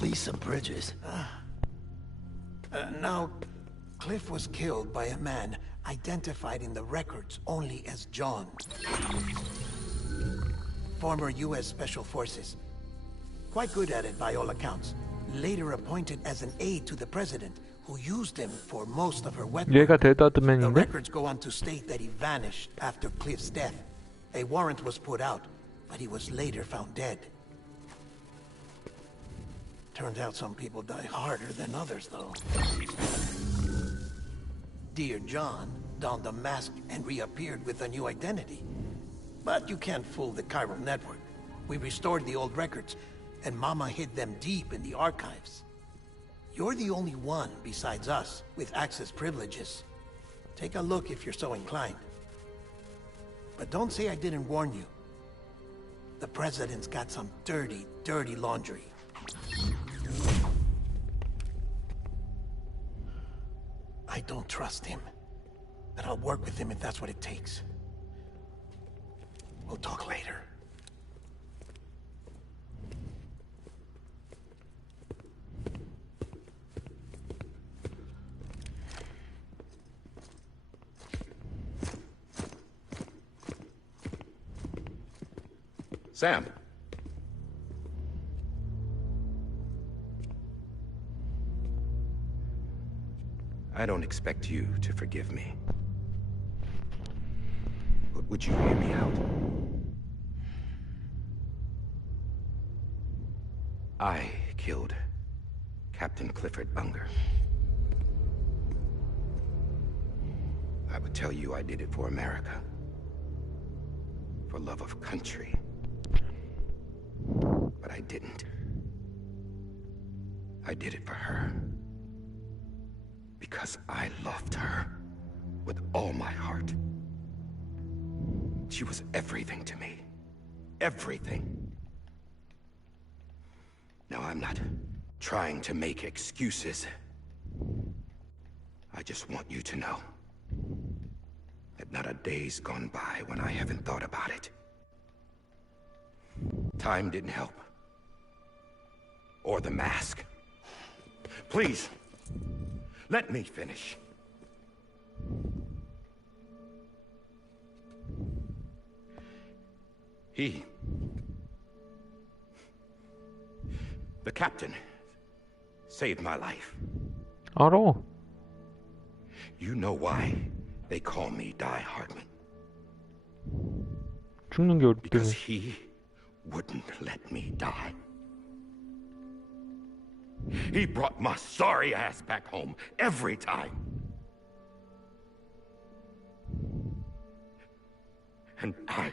Lisa Bridges? Now, Cliff was killed by a man identified in the records only as John. Former U.S. Special Forces. Quite good at it by all accounts. Later appointed as an aide to the president, who used him for most of her weapons. 얘가 The 데드맨인데? records go on to state that he vanished after Cliff's death. A warrant was put out, but he was later found dead. Turns out some people die harder than others, though. Dear John donned a mask and reappeared with a new identity. But you can't fool the chiral network. We restored the old records, and Mama hid them deep in the archives. You're the only one, besides us, with access privileges. Take a look if you're so inclined. But don't say I didn't warn you. The President's got some dirty, dirty laundry. I don't trust him. But I'll work with him if that's what it takes. We'll talk later. Sam. I don't expect you to forgive me. But would you hear me out? I killed Captain Clifford Unger. I would tell you I did it for America. For love of country. But I didn't. I did it for her. Because I loved her with all my heart. She was everything to me. Everything. Now, I'm not trying to make excuses. I just want you to know that not a day's gone by when I haven't thought about it. Time didn't help. Or the mask. Please, let me finish. The captain saved my life. 알아. You know why they call me Die Hardman? 죽는 게 어디 Because 때문에? he wouldn't let me die. He brought my sorry ass back home every time. And I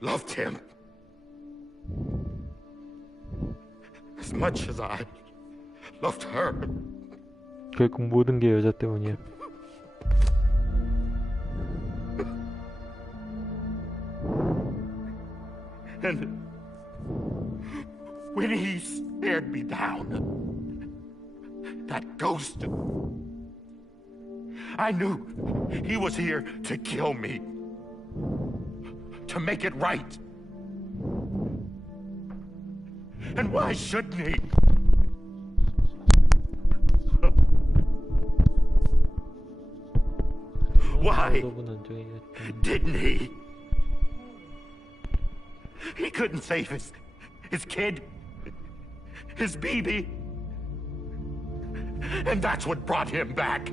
loved him as much as I loved her. 결국 모든 게 여자 때문이야. And when he stared me down, that ghost, I knew he was here to kill me, to make it right. And why shouldn't he? Why didn't he? He couldn't save his kid, his baby. And that's what brought him back.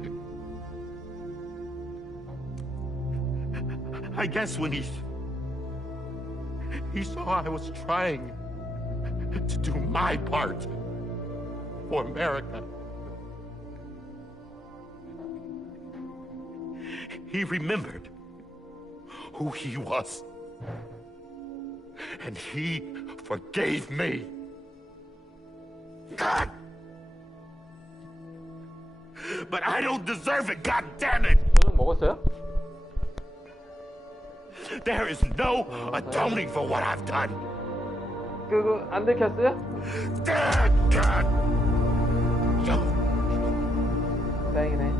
I guess when he saw I was trying to do my part for America, he remembered who he was. And he forgave me. God! But I don't deserve it, God damn it! 저녁 먹었어요? There is no atoning for what I've done. 그거 안 들켰어요? God! 다행이네.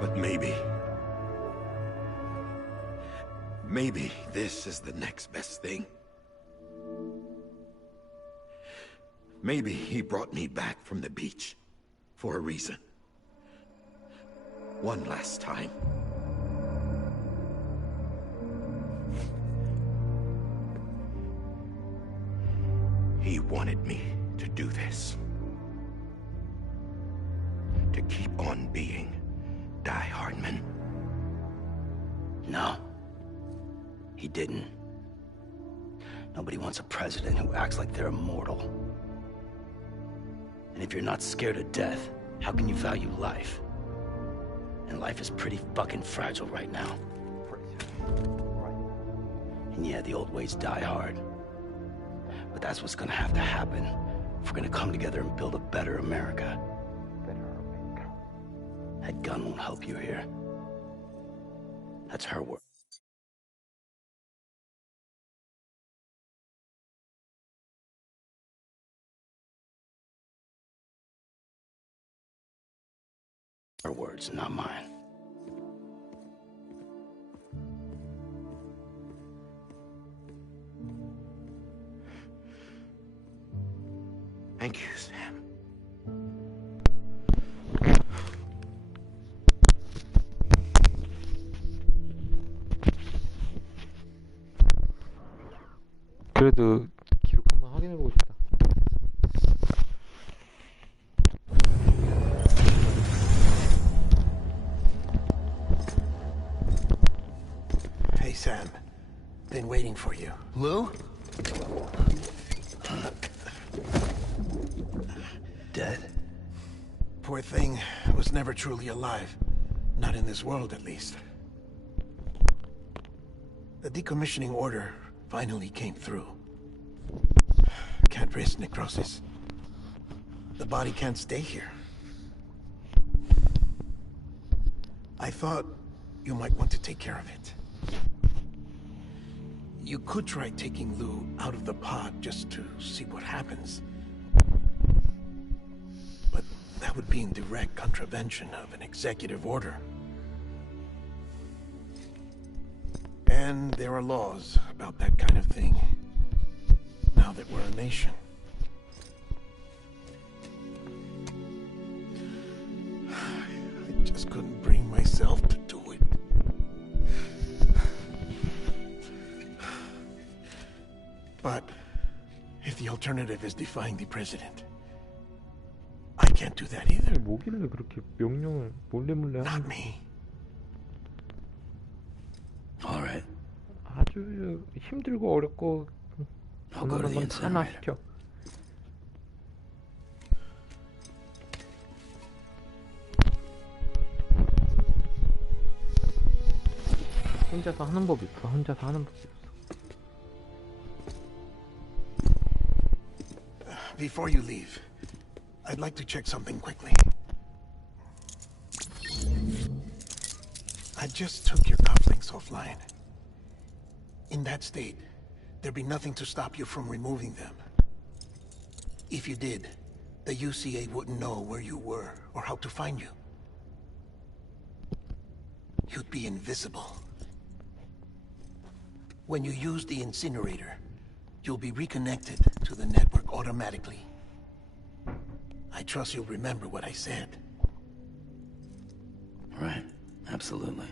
But maybe this is the next best thing. Maybe he brought me back from the beach for a reason. One last time. He wanted me to do this. To keep on being Die Hardman. No. He didn't. Nobody wants a president who acts like they're immortal. And if you're not scared of death, how can you value life? And life is pretty fucking fragile right now. And yeah, the old ways die hard. But that's what's gonna have to happen if we're gonna come together and build a better America. That gun won't help you here. That's her word. Her words, not mine. Thank you, Sam. 그래도 기록 한번 확인해보고 싶다. Hey, Sam. Been waiting for you. Lou? Dead? Poor thing was never truly alive. Not in this world, at least. The decommissioning order finally came through. Can't risk necrosis. The body can't stay here. I thought you might want to take care of it. You could try taking Lou out of the pod just to see what happens. But that would be in direct contravention of an executive order. And there are laws about that kind of thing, now that we're a nation. I just couldn't bring myself to do it. But if the alternative is defying the president, I can't do that either. 뭐길래 그렇게 명령을 몰래 Not 하는 me. All right. 아주 힘들고 어렵고 I'll go to the 어느 건 하나 incinerator. 시켜. 혼자서 하는 법이 있어. 혼자서 하는 법이 있어. Before you leave, I'd like to check something quickly. I just took your cufflinks offline. In that state, there'd be nothing to stop you from removing them. If you did, the UCA wouldn't know where you were or how to find you. You'd be invisible. When you use the incinerator, you'll be reconnected to the network automatically. I trust you'll remember what I said. Right. Absolutely.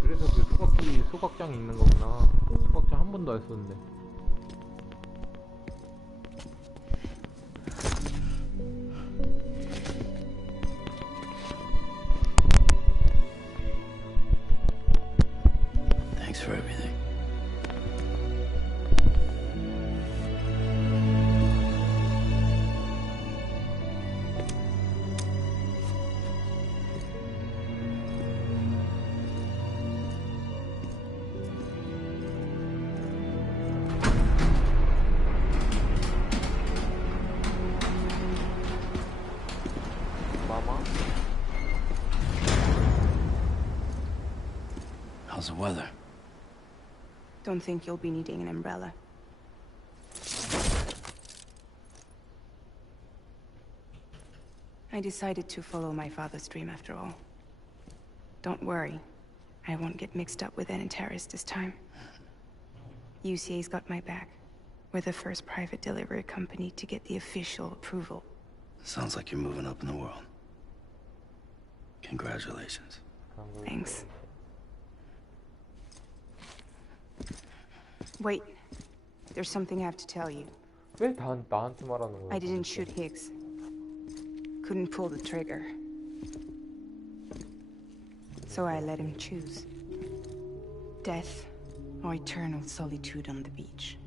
그래서 그 소각장이 있는 거구나. 소각장 한 번도 안 썼는데. Thanks for everything. 마마? How's the weather? Don't think you'll be needing an umbrella. I decided to follow my father's dream after all. Don't worry. I won't get mixed up with any terrorists this time. UCA's got my back. We're the first private delivery company to get the official approval. Sounds like you're moving up in the world. Congratulations. Thanks. Wait. There's something I have to tell you. 왜 나한테 말하는 거야? I didn't shoot Higgs. Couldn't pull the trigger. So I let him choose. Death or eternal solitude on the beach.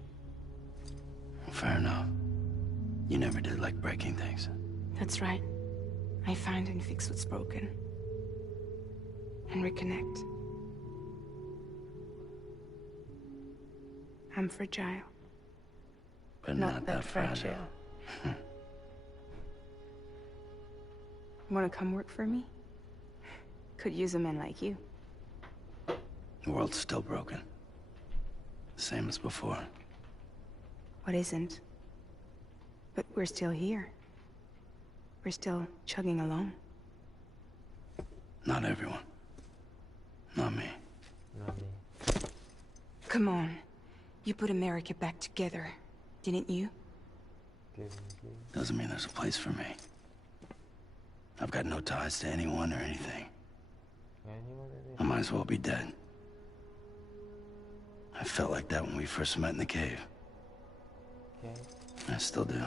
Fair enough. You never did like breaking things. That's right. I find and fix what's broken. And reconnect. I'm fragile. But not that fragile. Wanna come work for me? Could use a man like you. The world's still broken. Same as before. What isn't? But we're still here. We're still chugging along. Not everyone. Not me. Come on. You put America back together, didn't you? Doesn't mean there's a place for me. I've got no ties to anyone or anything. I might as well be dead. I felt like that when we first met in the cave. I still do.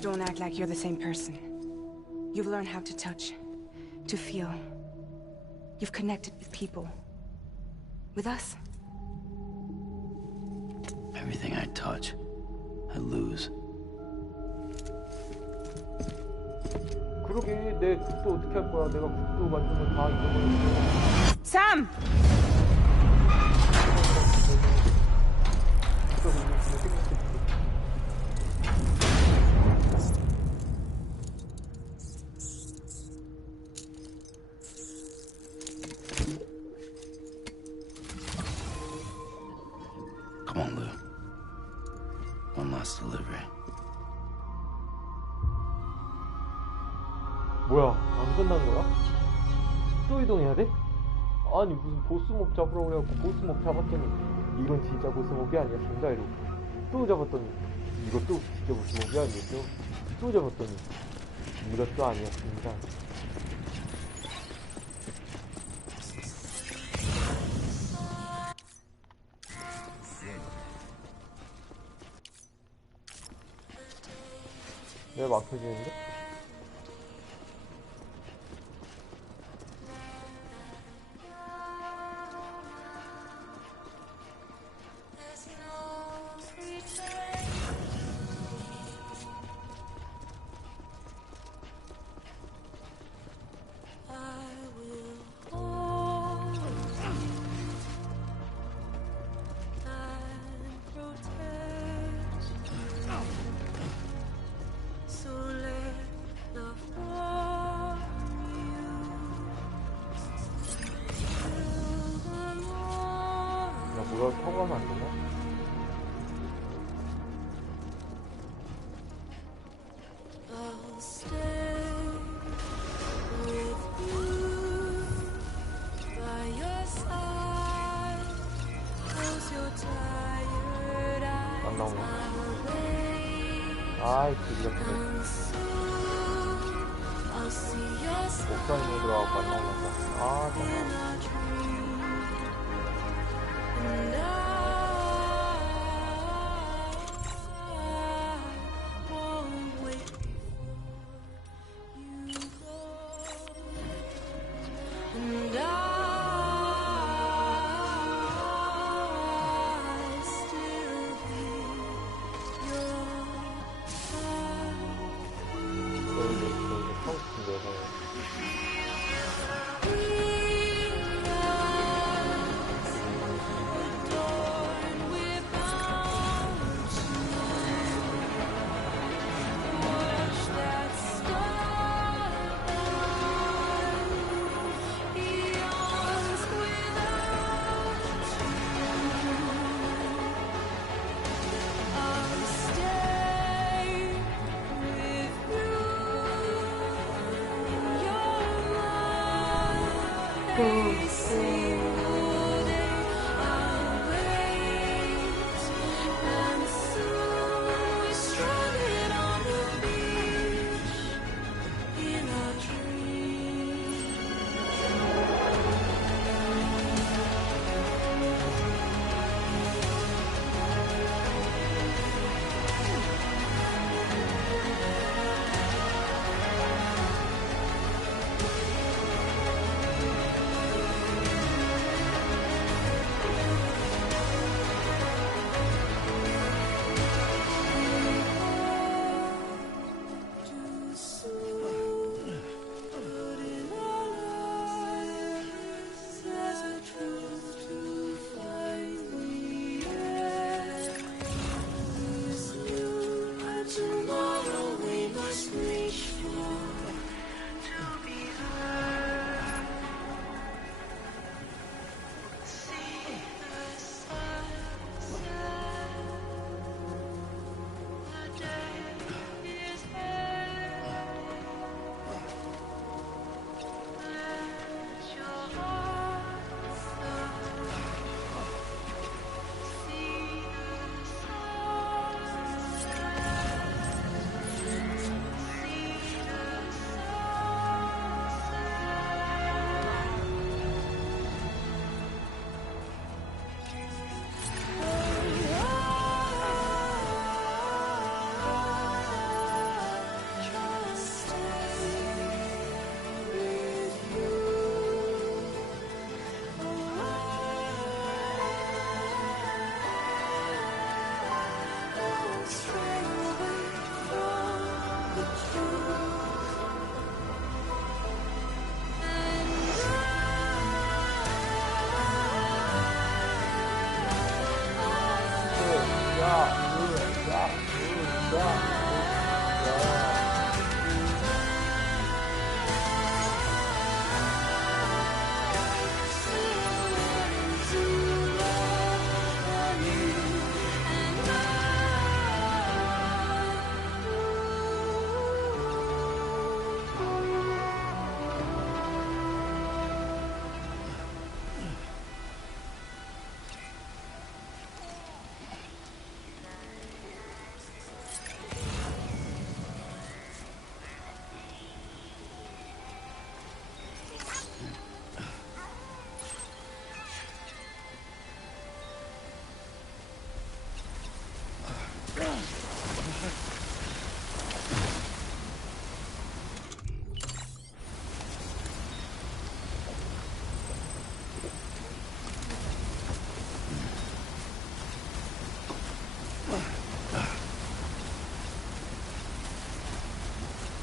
Don't act like you're the same person. You've learned how to touch, to feel. You've connected with people. With us. Everything I touch, I lose. 그러게 내 국도 어떻게 할 거야? 내가 국도 만들면 다 잊어버렸어. Sam! Come on, Lou. One last delivery. 뭐야? 안 끝난 거야? 또 이동해야 돼? 아니 무슨 보스몹 잡으러 그래갖고 보스몹 잡았더니 이건 진짜 보스몹이 아니었습니다 이러고 또 잡았더니 이것도 진짜 보스몹이 아니었죠. 또 잡았더니 이것도 아니었습니다. 왜 막혀지는데? 이걸 타고 가면 안 되나? 안 나오나? 아이, 그지 같은 거. 목사님으로 들어가고 안 나오나 봐. 아, 정말.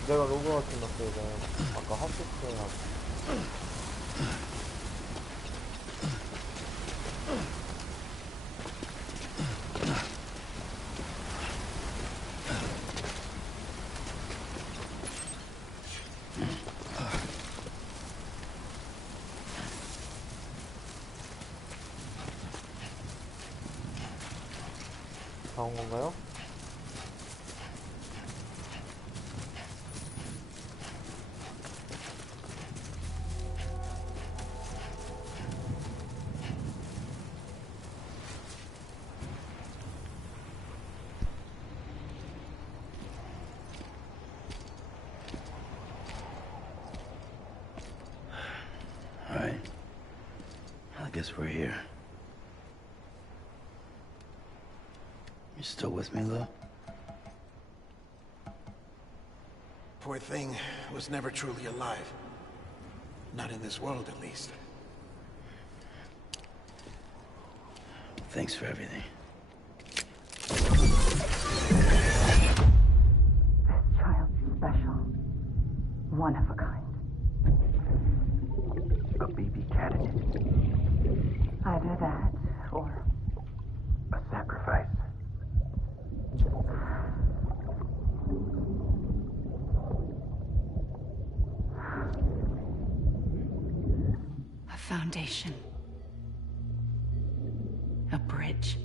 내가 로그아웃 해놨어요. 아까 핫소스하고 다 온 건가요? Alright. I guess we're here. You still with me, Lou? Poor thing was never truly alive. Not in this world, at least. Thanks for everything. Child's special. One of a kind. A baby candidate. Either that, or A sacrifice. A foundation. A bridge.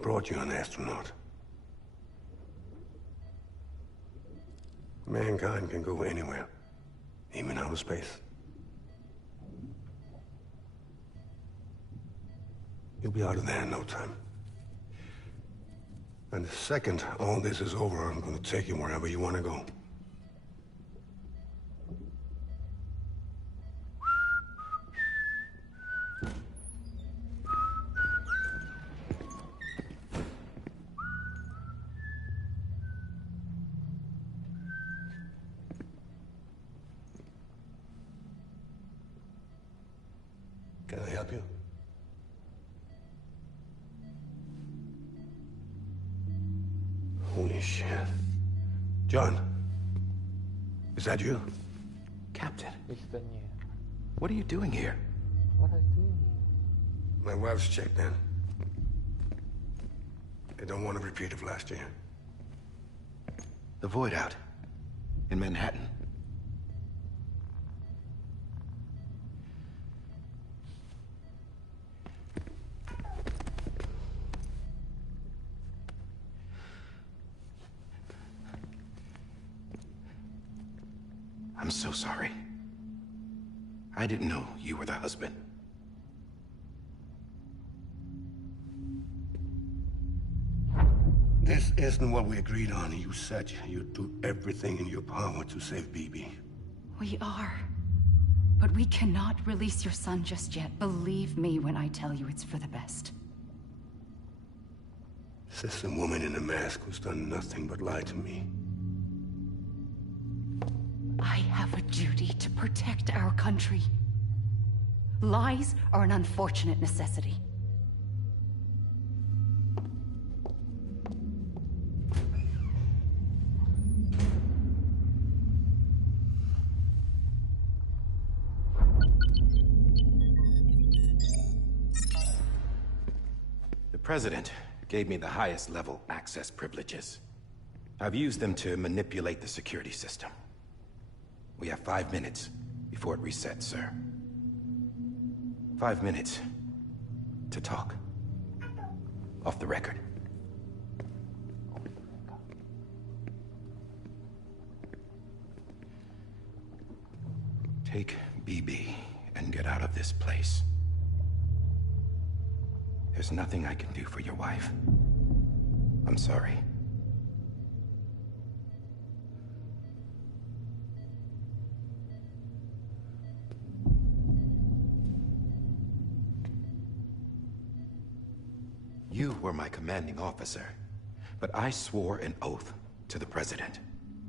Brought you an astronaut. Mankind can go anywhere, even outer space. You'll be out of there in no time. And the second all this is over, I'm gonna take you wherever you want to go. Can I help you? Holy shit. John, is that you? Captain, Mr. New. what are you doing here? What I do? My wife's checked in. They don't want a repeat of last year. The Void Out. In Manhattan. I'm so sorry. I didn't know you were the husband. This isn't what we agreed on. You said you'd do everything in your power to save BB. We are. But we cannot release your son just yet. Believe me when I tell you it's for the best. This is a woman in a mask who's done nothing but lie to me. I have a duty to protect our country. Lies are an unfortunate necessity. President gave me the highest level access privileges. I've used them to manipulate the security system. We have 5 minutes before it resets, sir. 5 minutes to talk. Off the record. Take BB and get out of this place. There's nothing I can do for your wife. I'm sorry. You were my commanding officer, but I swore an oath to the President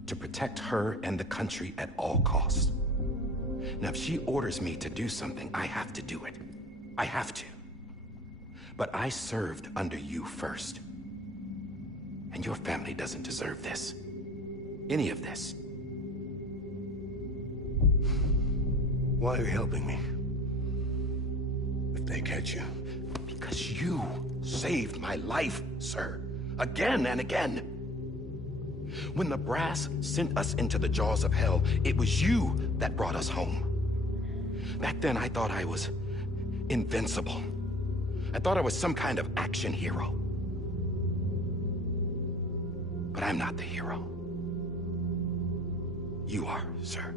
to protect her and the country at all costs. Now, if she orders me to do something, I have to do it. I have to. But I served under you first. And your family doesn't deserve this. Any of this. Why are you helping me? If they catch you. Because you saved my life, sir. Again and again. When the brass sent us into the jaws of hell, it was you that brought us home. Back then, I thought I was invincible. I thought I was some kind of action hero. But I'm not the hero. You are, sir.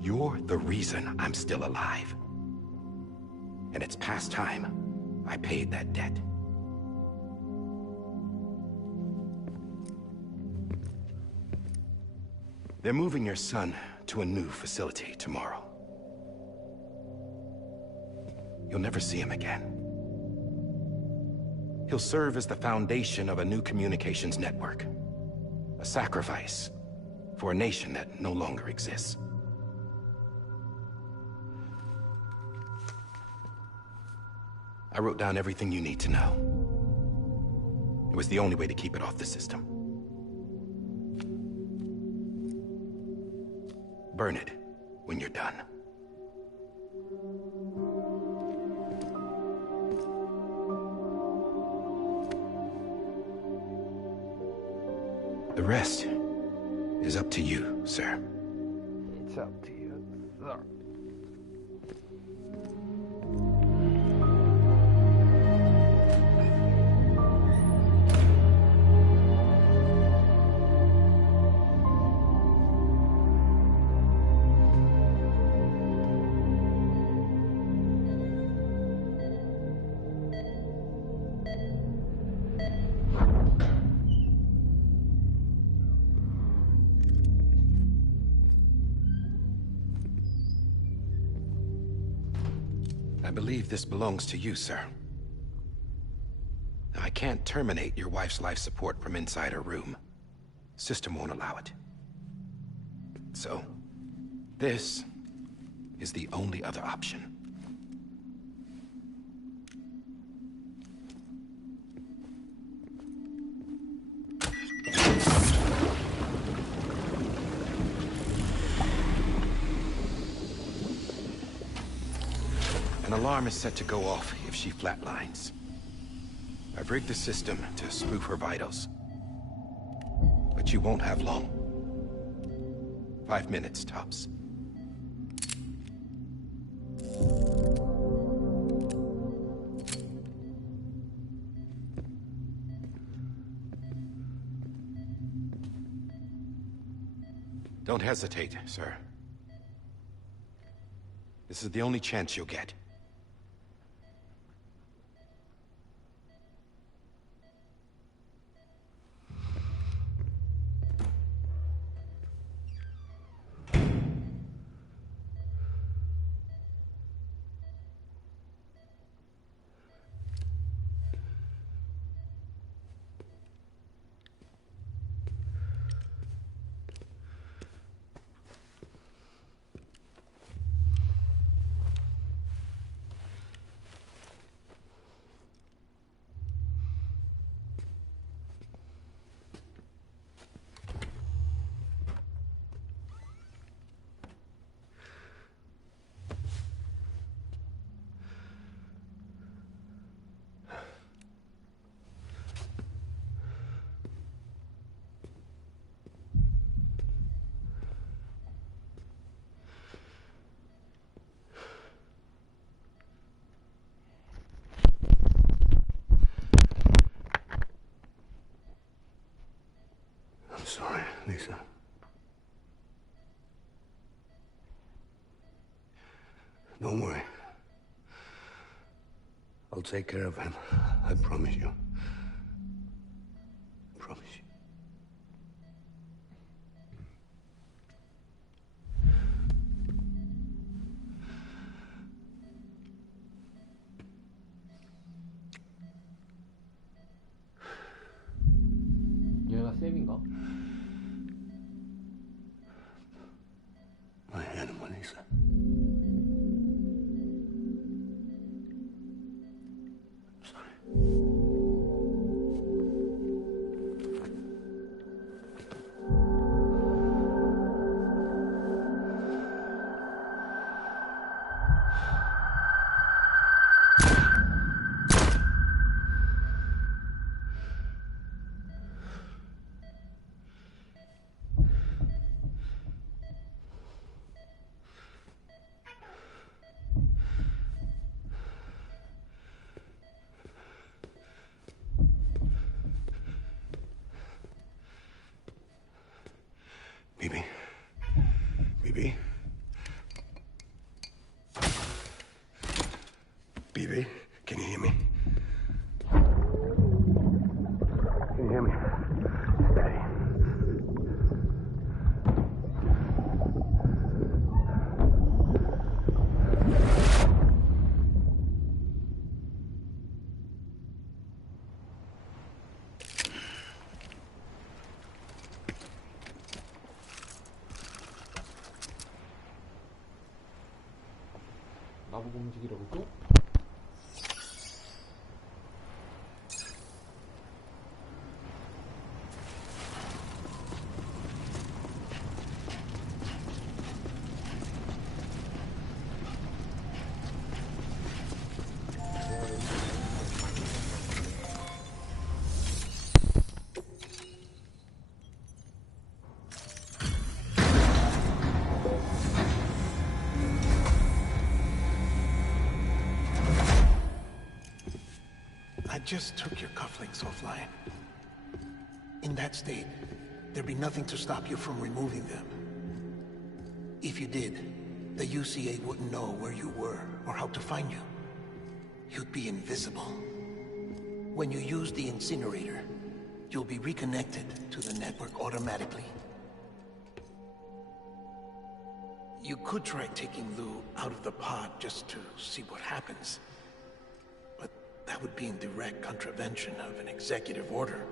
You're the reason I'm still alive. And it's past time I paid that debt. They're moving your son to a new facility tomorrow. You'll never see him again. He'll serve as the foundation of a new communications network. A sacrifice for a nation that no longer exists. I wrote down everything you need to know. It was the only way to keep it off the system. Burn it when you're done. The rest is up to you, sir. It's up to you, sir. I believe this belongs to you, sir. Now, I can't terminate your wife's life support from inside her room. System won't allow it. So, this is the only other option. An alarm is set to go off if she flatlines. I've rigged the system to spoof her vitals. But you won't have long. 5 minutes, tops. Don't hesitate, sir. This is the only chance you'll get. sorry, Lisa. Don't worry. I'll take care of him. I promise you. Promise you. 얘가 쌤인가? My animal, Lisa. BB. BB. BB, can you hear me? Can you hear me? Steady. 나보고 움직이라고 또? I just took your cufflinks offline. In that state, there'd be nothing to stop you from removing them. If you did, the UCA wouldn't know where you were or how to find you. You'd be invisible. When you use the incinerator, you'll be reconnected to the network automatically. You could try taking Lou out of the pod just to see what happens. But that would be in direct contravention of an executive order.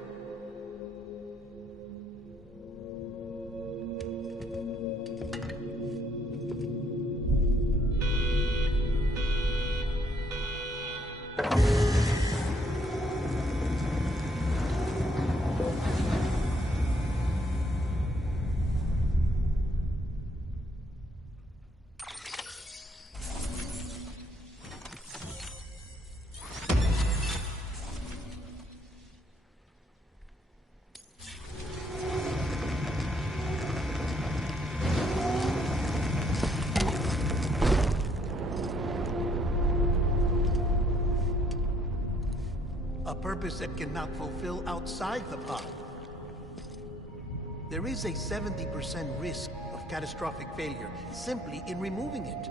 A purpose that cannot fulfill outside the pod. There is a 70% risk of catastrophic failure simply in removing it.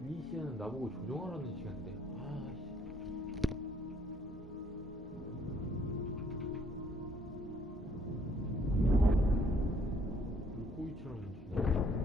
이 시간은 나보고 조정하라는 시간인데. 물고기처럼 움직이네.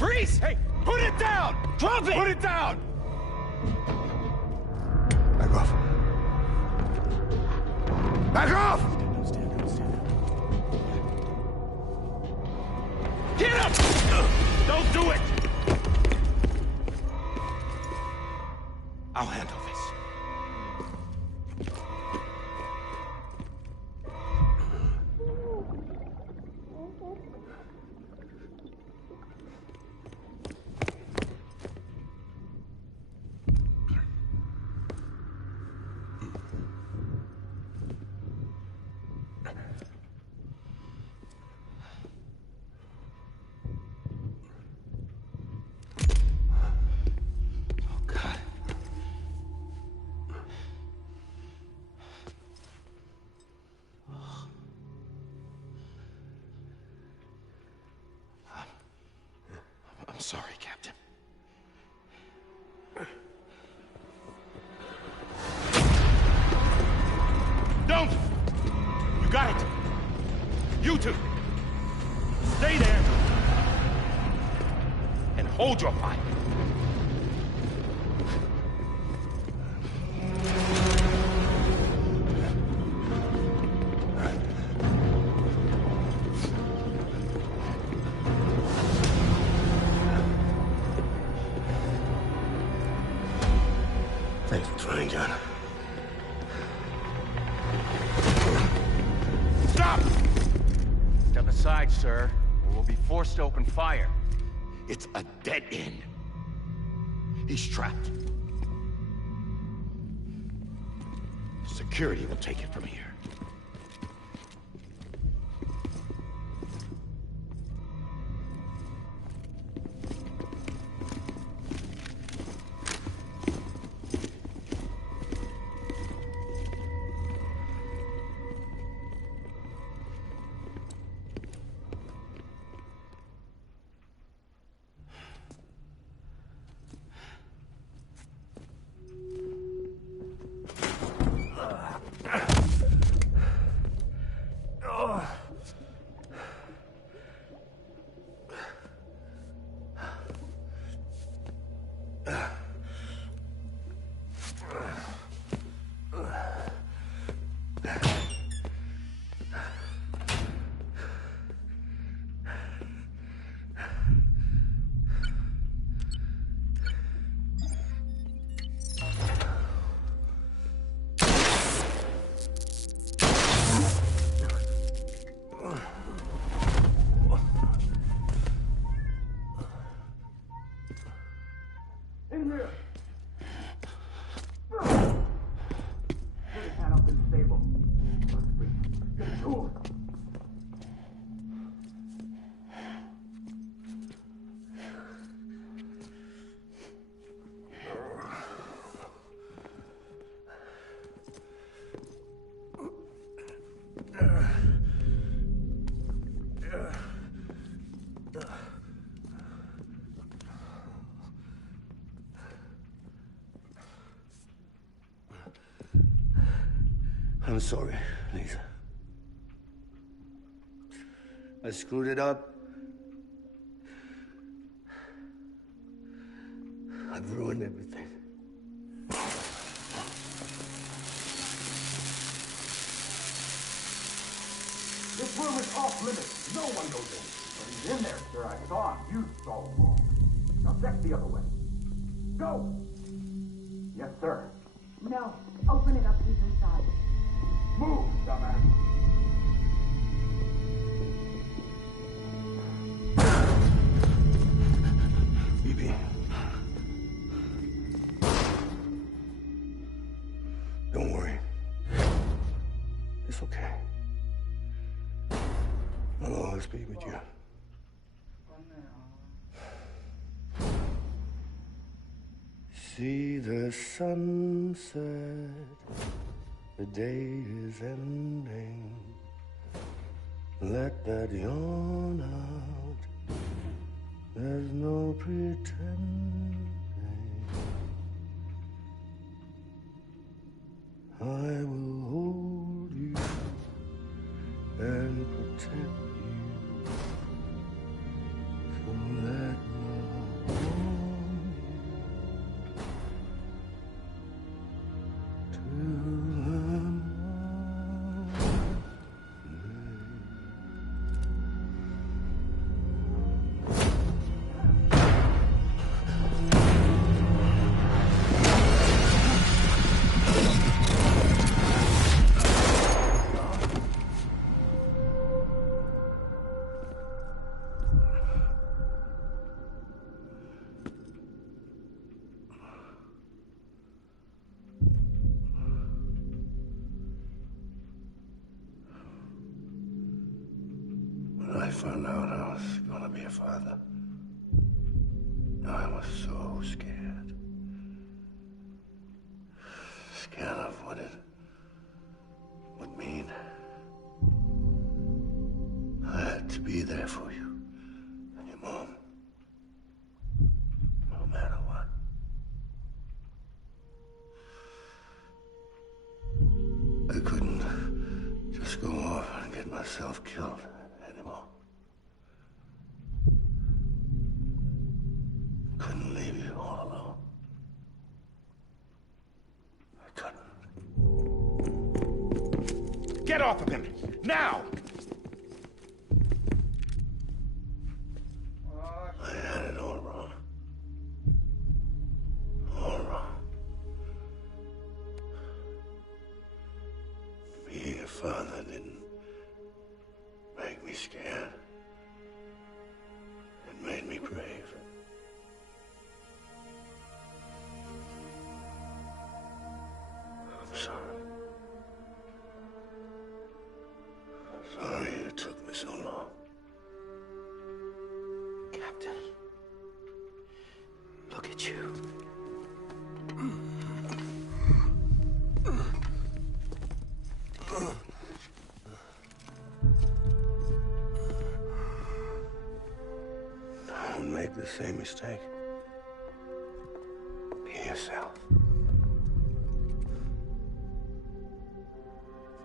Freeze! Hey, put it down! Drop it! Put it down! Back off. Back off! Get up! Don't do it! I'll handle this. I'm sorry, Captain. Don't! You got it! You two! Stay there! And hold your fire! Thanks for trying, John. Stop! Step aside, sir, or we'll be forced to open fire. It's a dead end. He's trapped. Security will take it from here. I'm sorry, Lisa. I screwed it up. I've ruined everything. This room is off limits. No one goes in. But he's in there, sir. I saw him. You saw him all. Now check the other way. Go! Yes, sir. No. Open it up. He's inside. Move, dumbass. BB. Don't worry. It's okay. I'll always be with you. See the sunset, the day is ending. Let that yawn out, there's no pretending. I will hold you and protect you. So let my arms to When I found out I was gonna be a father, I was so scared. Scared of what it would mean. I had to be there for you and your mom, no matter what. I couldn't just go off and get myself killed anymore. Couldn't leave you all alone. I couldn't. Get off of him! Now! I had it all wrong. All wrong. Being a father didn't make me scared. It made me brave. I'm sorry. I'm sorry it took me so long. Captain, look at you. Don't make the same mistake. Be yourself.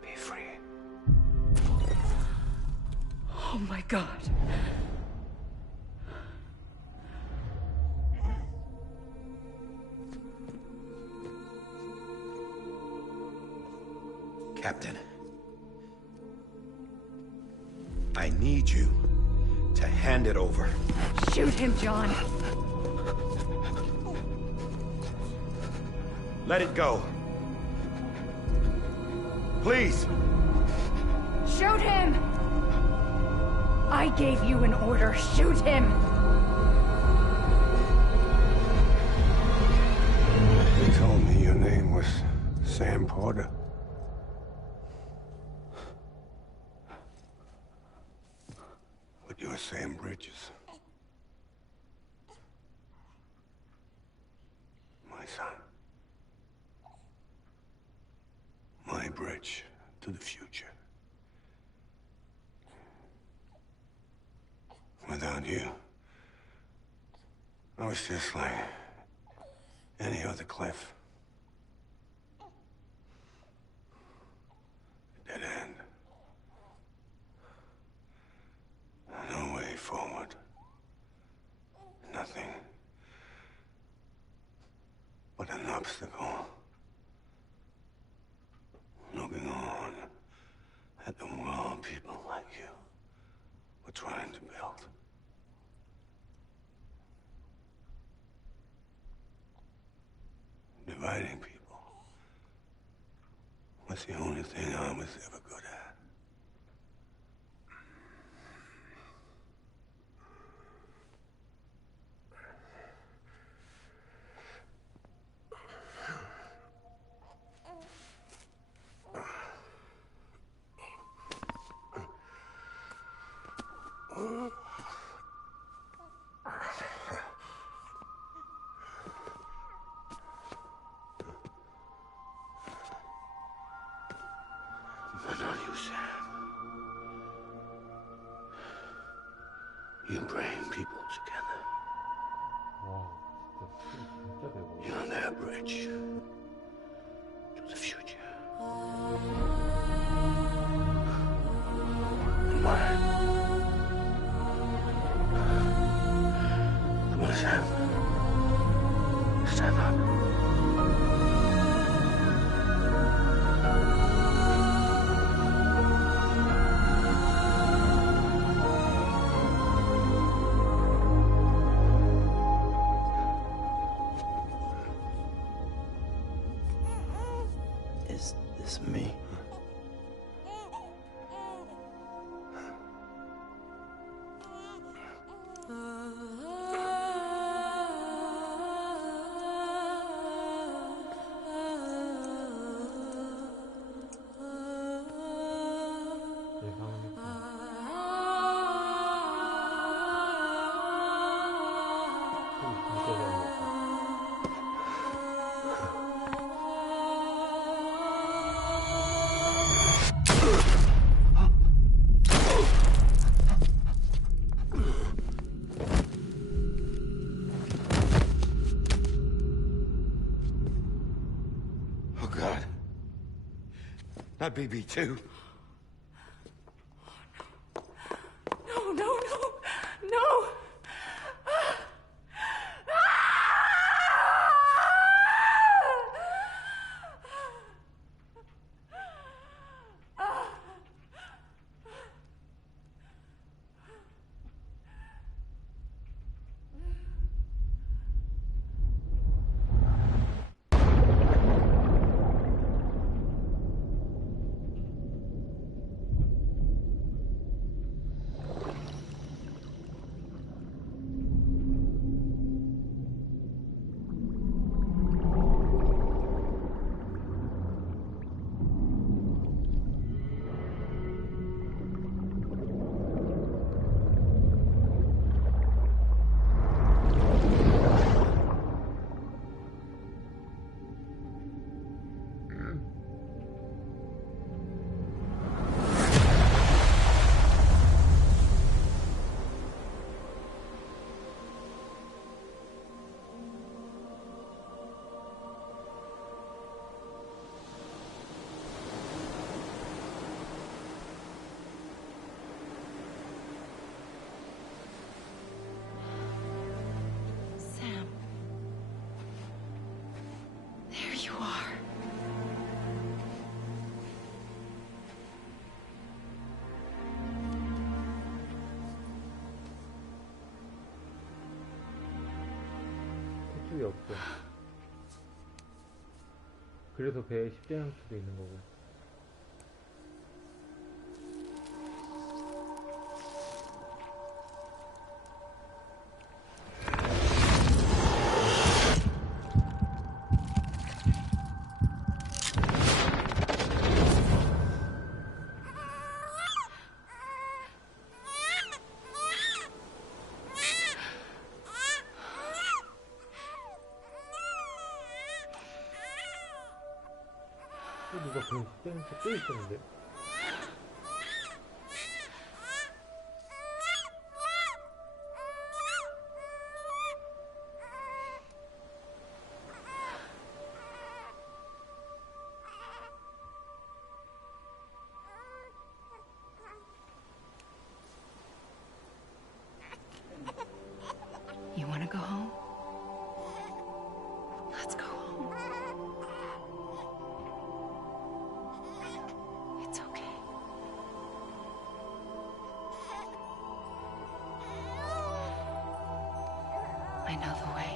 Be free. Oh my God. Captain, I need you to hand it over. Shoot him, John. Let it go. Please. Shoot him! I gave you an order. Shoot him! You told me your name was Sam Porter. But you're Sam Bridges. My son. My bridge to the future. Without you, I was just like any other Cliff. but an obstacle. Looking on at the world people like you were trying to build. Dividing people was the only thing I was ever good at. But not you, Sam. You bring people together. You're their bridge to the future. And mine. Come on, Sam. Stand up. Is this me? Oh, God. Not BB too. No, no, no, no! Sam. There you are. 특수가 없어. 그래서 배에 십자향수도 있는 거고. 누가 그런 십자향수 또 있었는데? You want to go home? Let's go home. I know the way.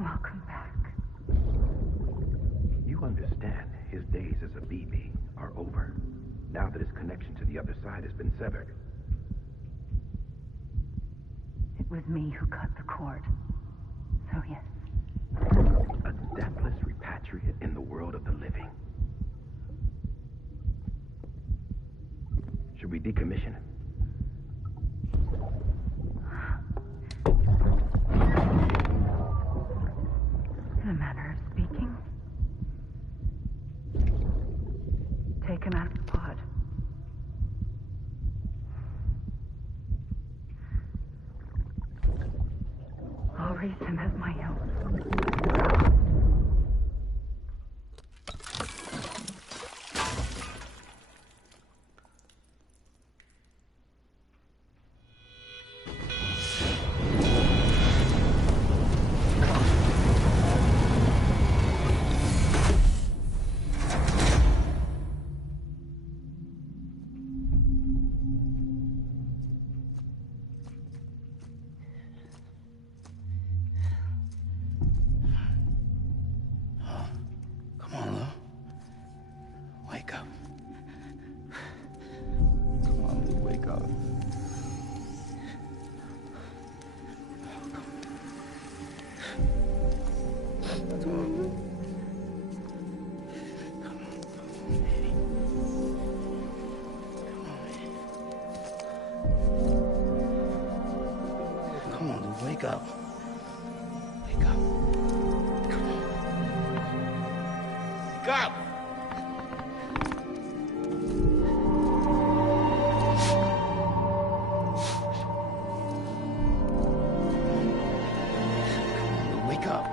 Welcome back. You understand his days as a BB are over, now that his connection to the other side has been severed. It was me who cut the cord. So yes. A deathless repatriate in the world of the living. Should we decommission him? In a manner of speaking. Take him out of the pod. I'll raise him as my own. Wake up. Wake up. Come on. Wake up! Wake up.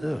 Lou.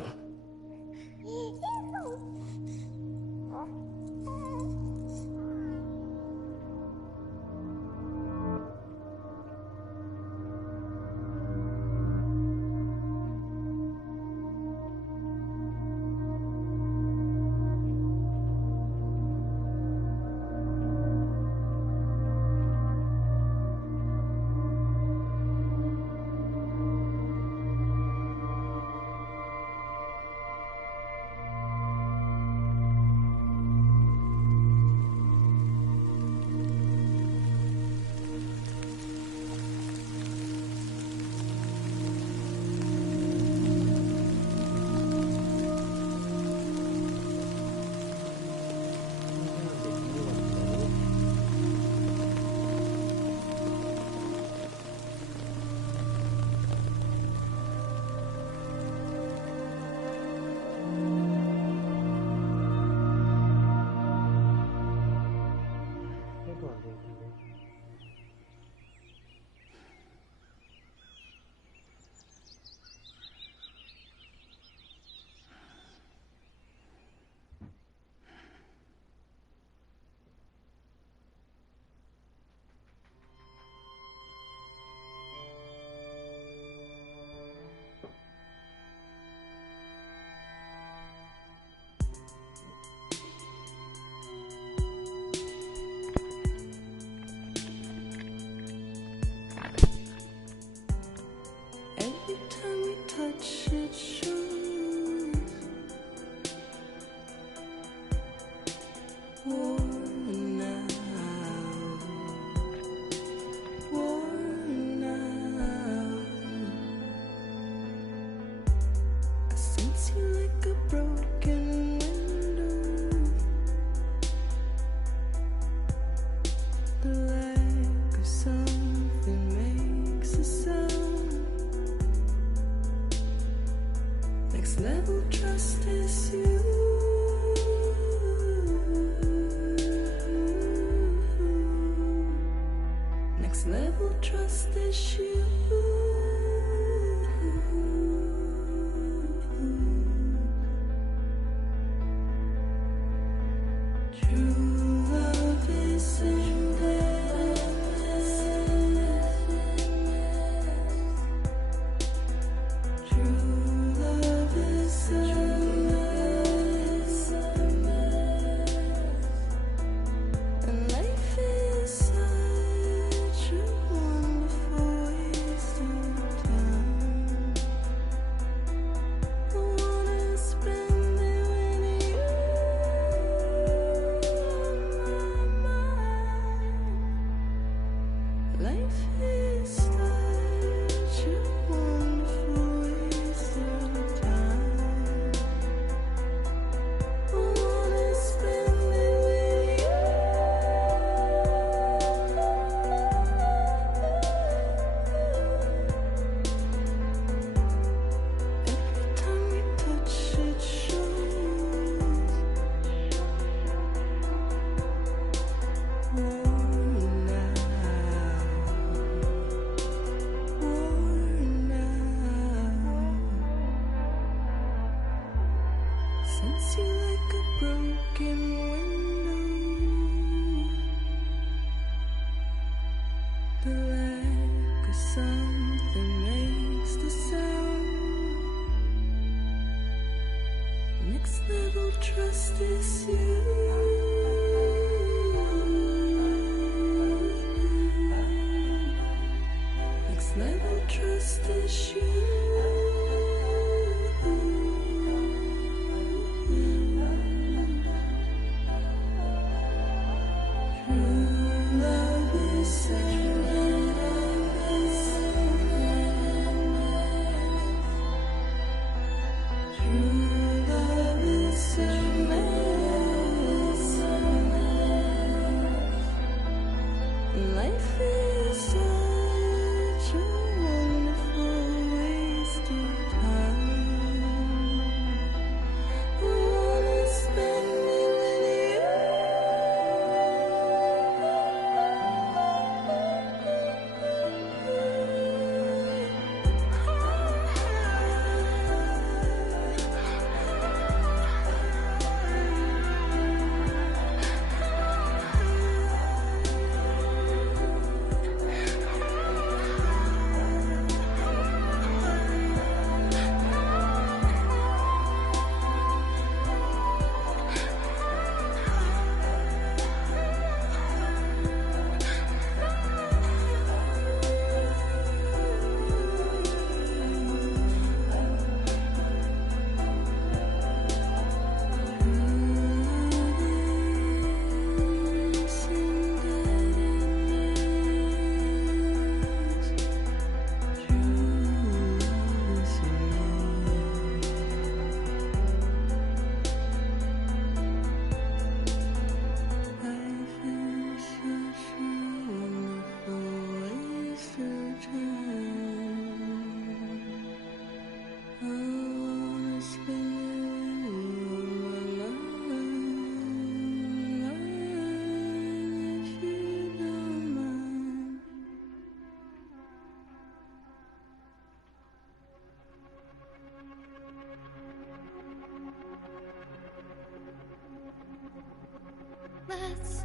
Let's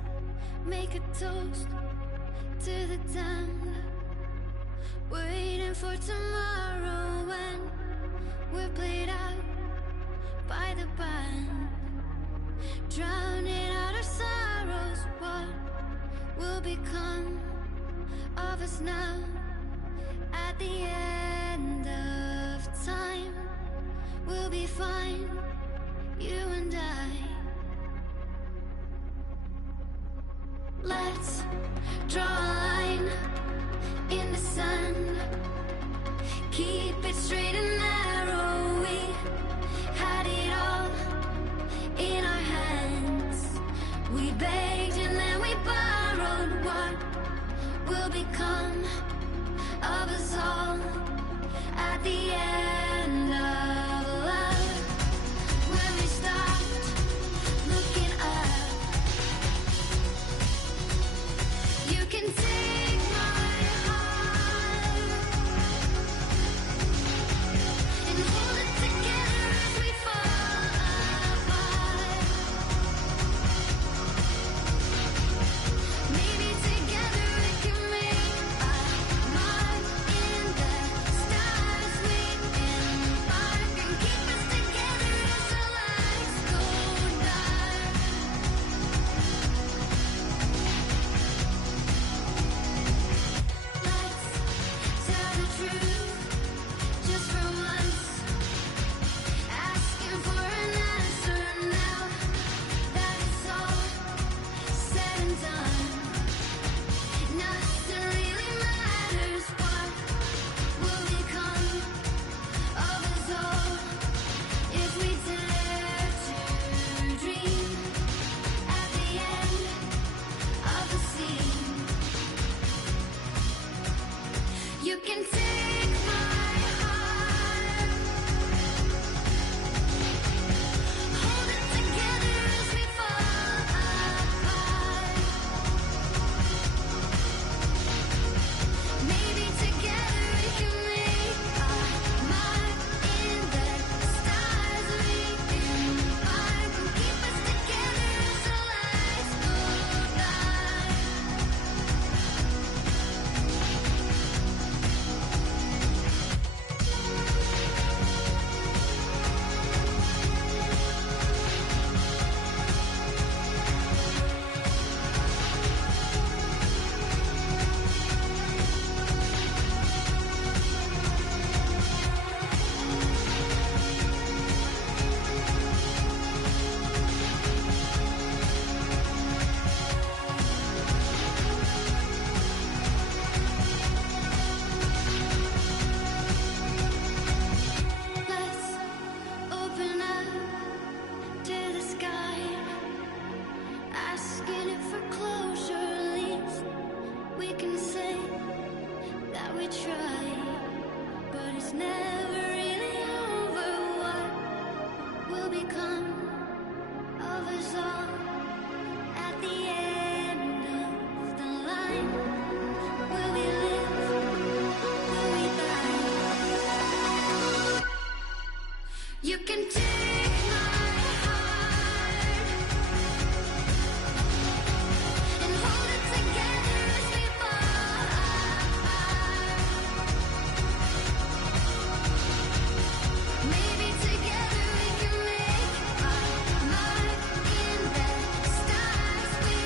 make a toast to the damned, waiting for tomorrow when we're played out by the band, drowning out our sorrows. What will become of us now at the end of time? We'll be fine, you and I. Let's draw a line in the sand, keep it straight and narrow. We had it all in our hands. We begged and then we borrowed. What will become of us all at the end of love? When we stopped looking up, you can take my heart and hold it together as we fall apart. will become of us all at the end of the line? Will we live? Will we die? You can take my heart and hold it together as we fall apart. Maybe together we can make our mark in the stars. We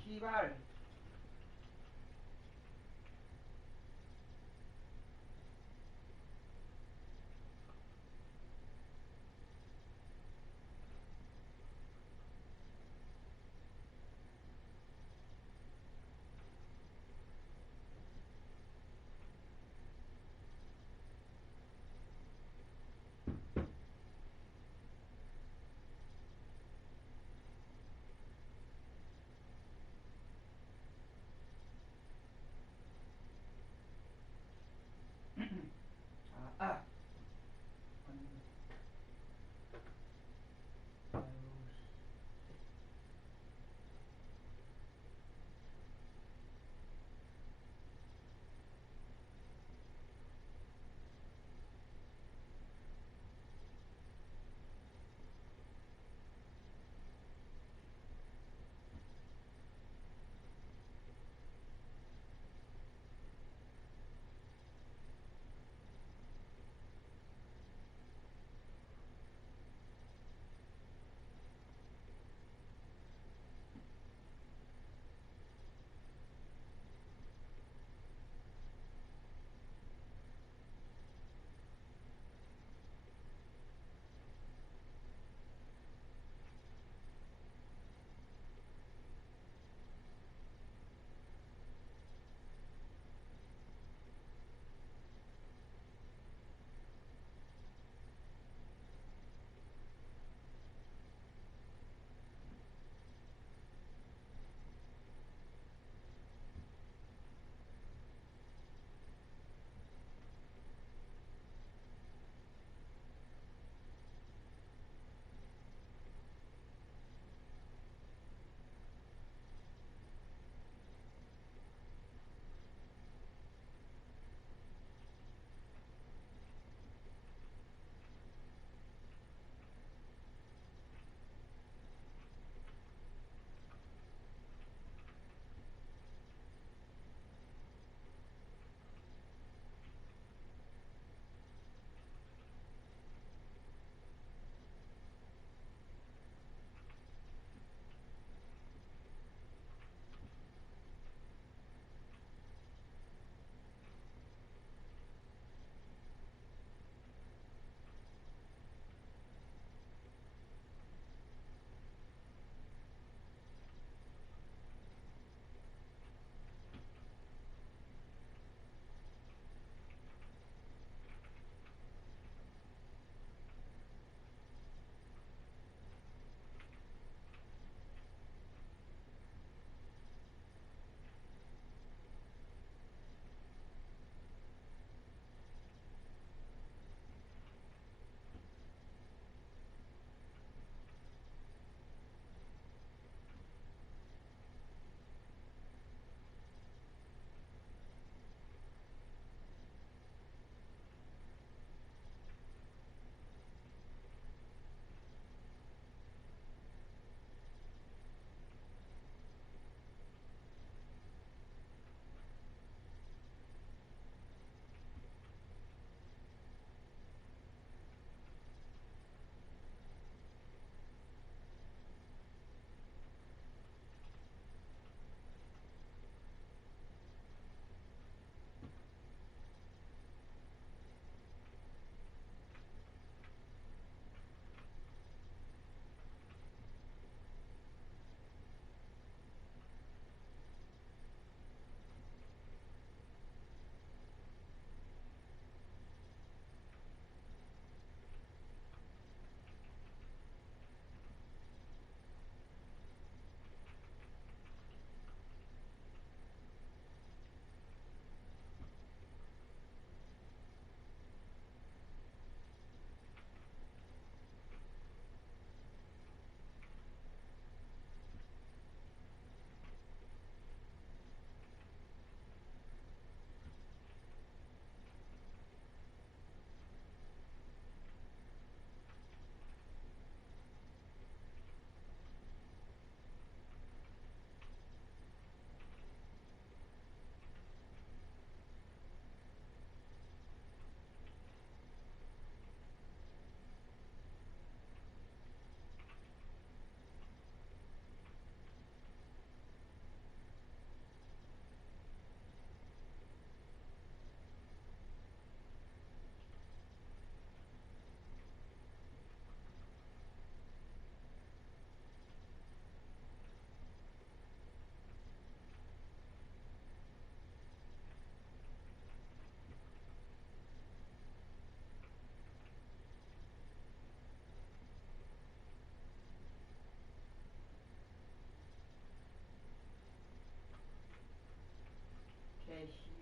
씨발.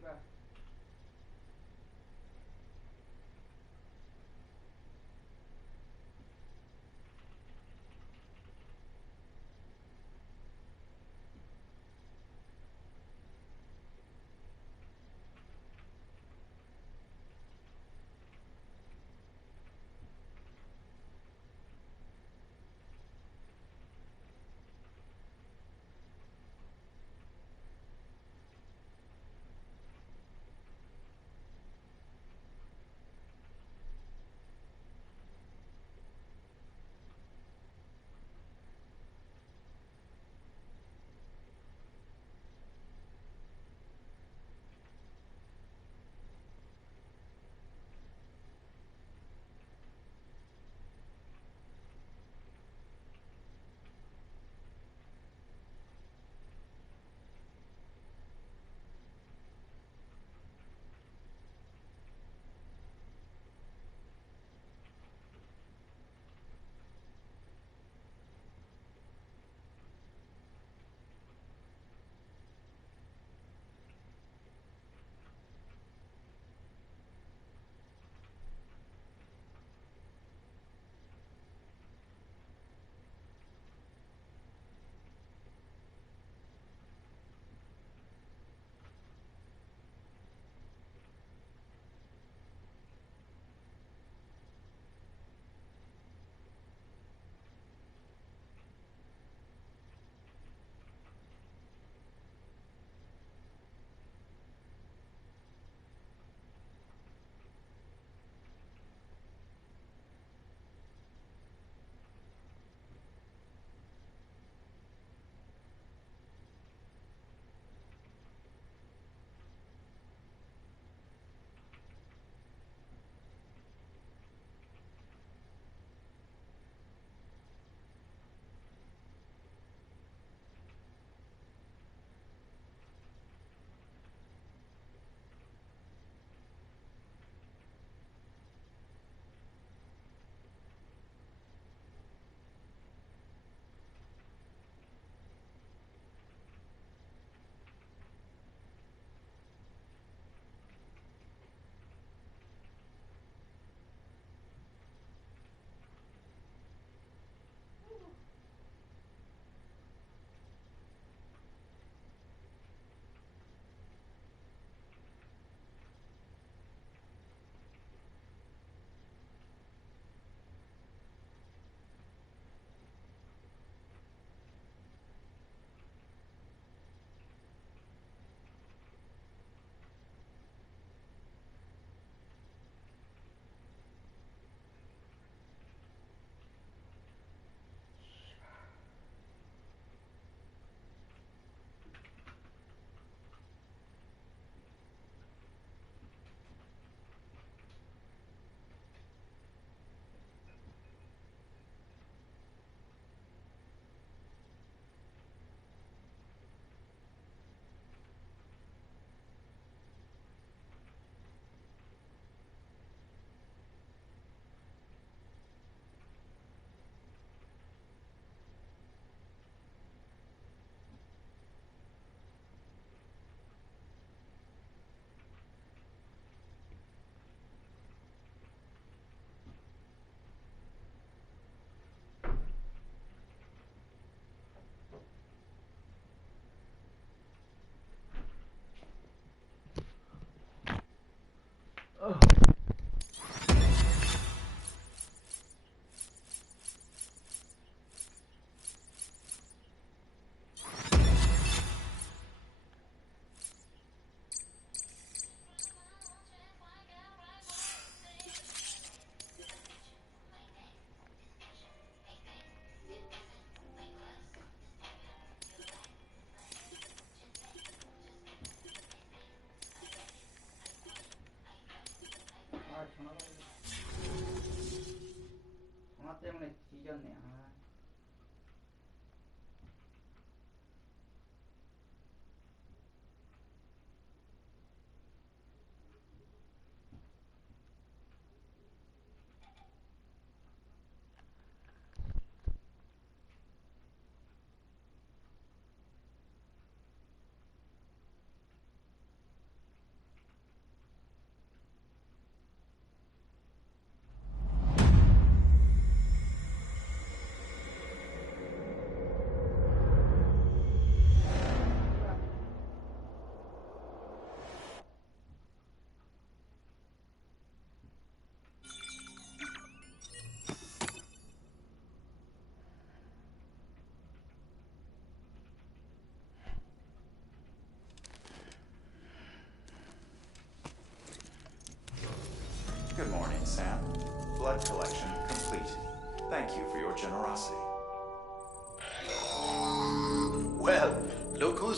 씨발.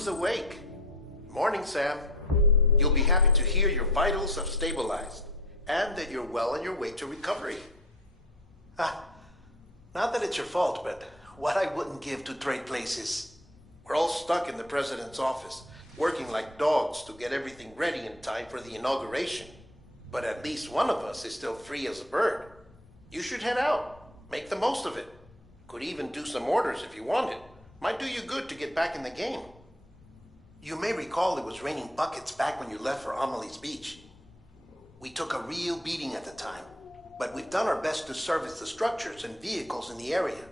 who's awake? Morning, Sam. You'll be happy to hear your vitals have stabilized, and that you're well on your way to recovery. Not that it's your fault, but what I wouldn't give to trade places. We're all stuck in the president's office, working like dogs to get everything ready in time for the inauguration. But at least one of us is still free as a bird. You should head out. Make the most of it. Could even do some orders if you wanted. Might do you good to get back in the game. You may recall it was raining buckets back when you left for Amelie's Beach. We took a real beating at the time, but we've done our best to service the structures and vehicles in the area.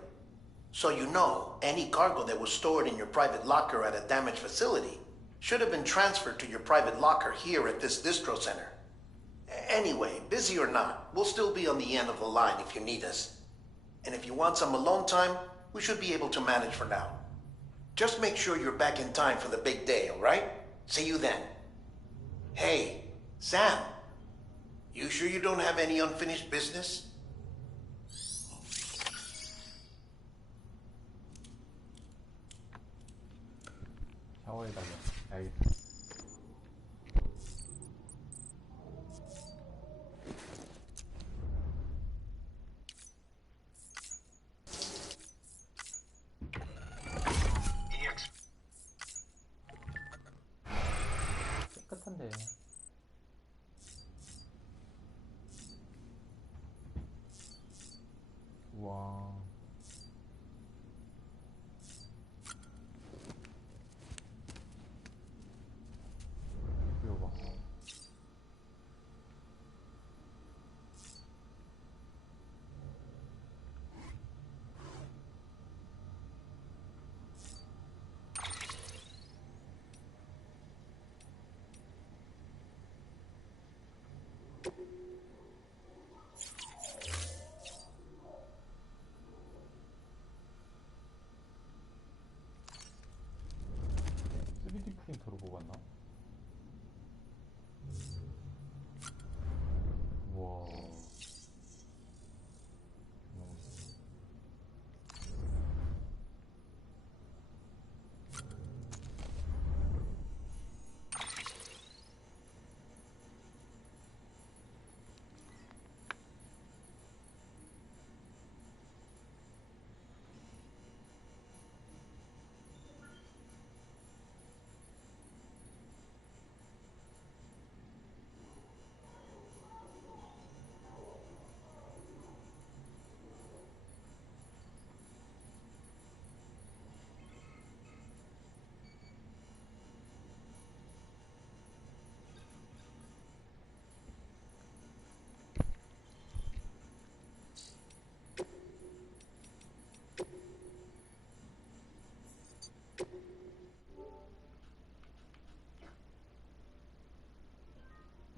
So you know, any cargo that was stored in your private locker at a damaged facility should have been transferred to your private locker here at this distro center. Anyway, busy or not, we'll still be on the end of the line if you need us. And if you want some alone time, we should be able to manage for now. Just make sure you're back in time for the big day, all right? See you then. Hey, Sam, you sure you don't have any unfinished business? 샤워해달라. 알겠어. 깨끗한데. 우와. 이거 봐. 프린터로 뽑았나?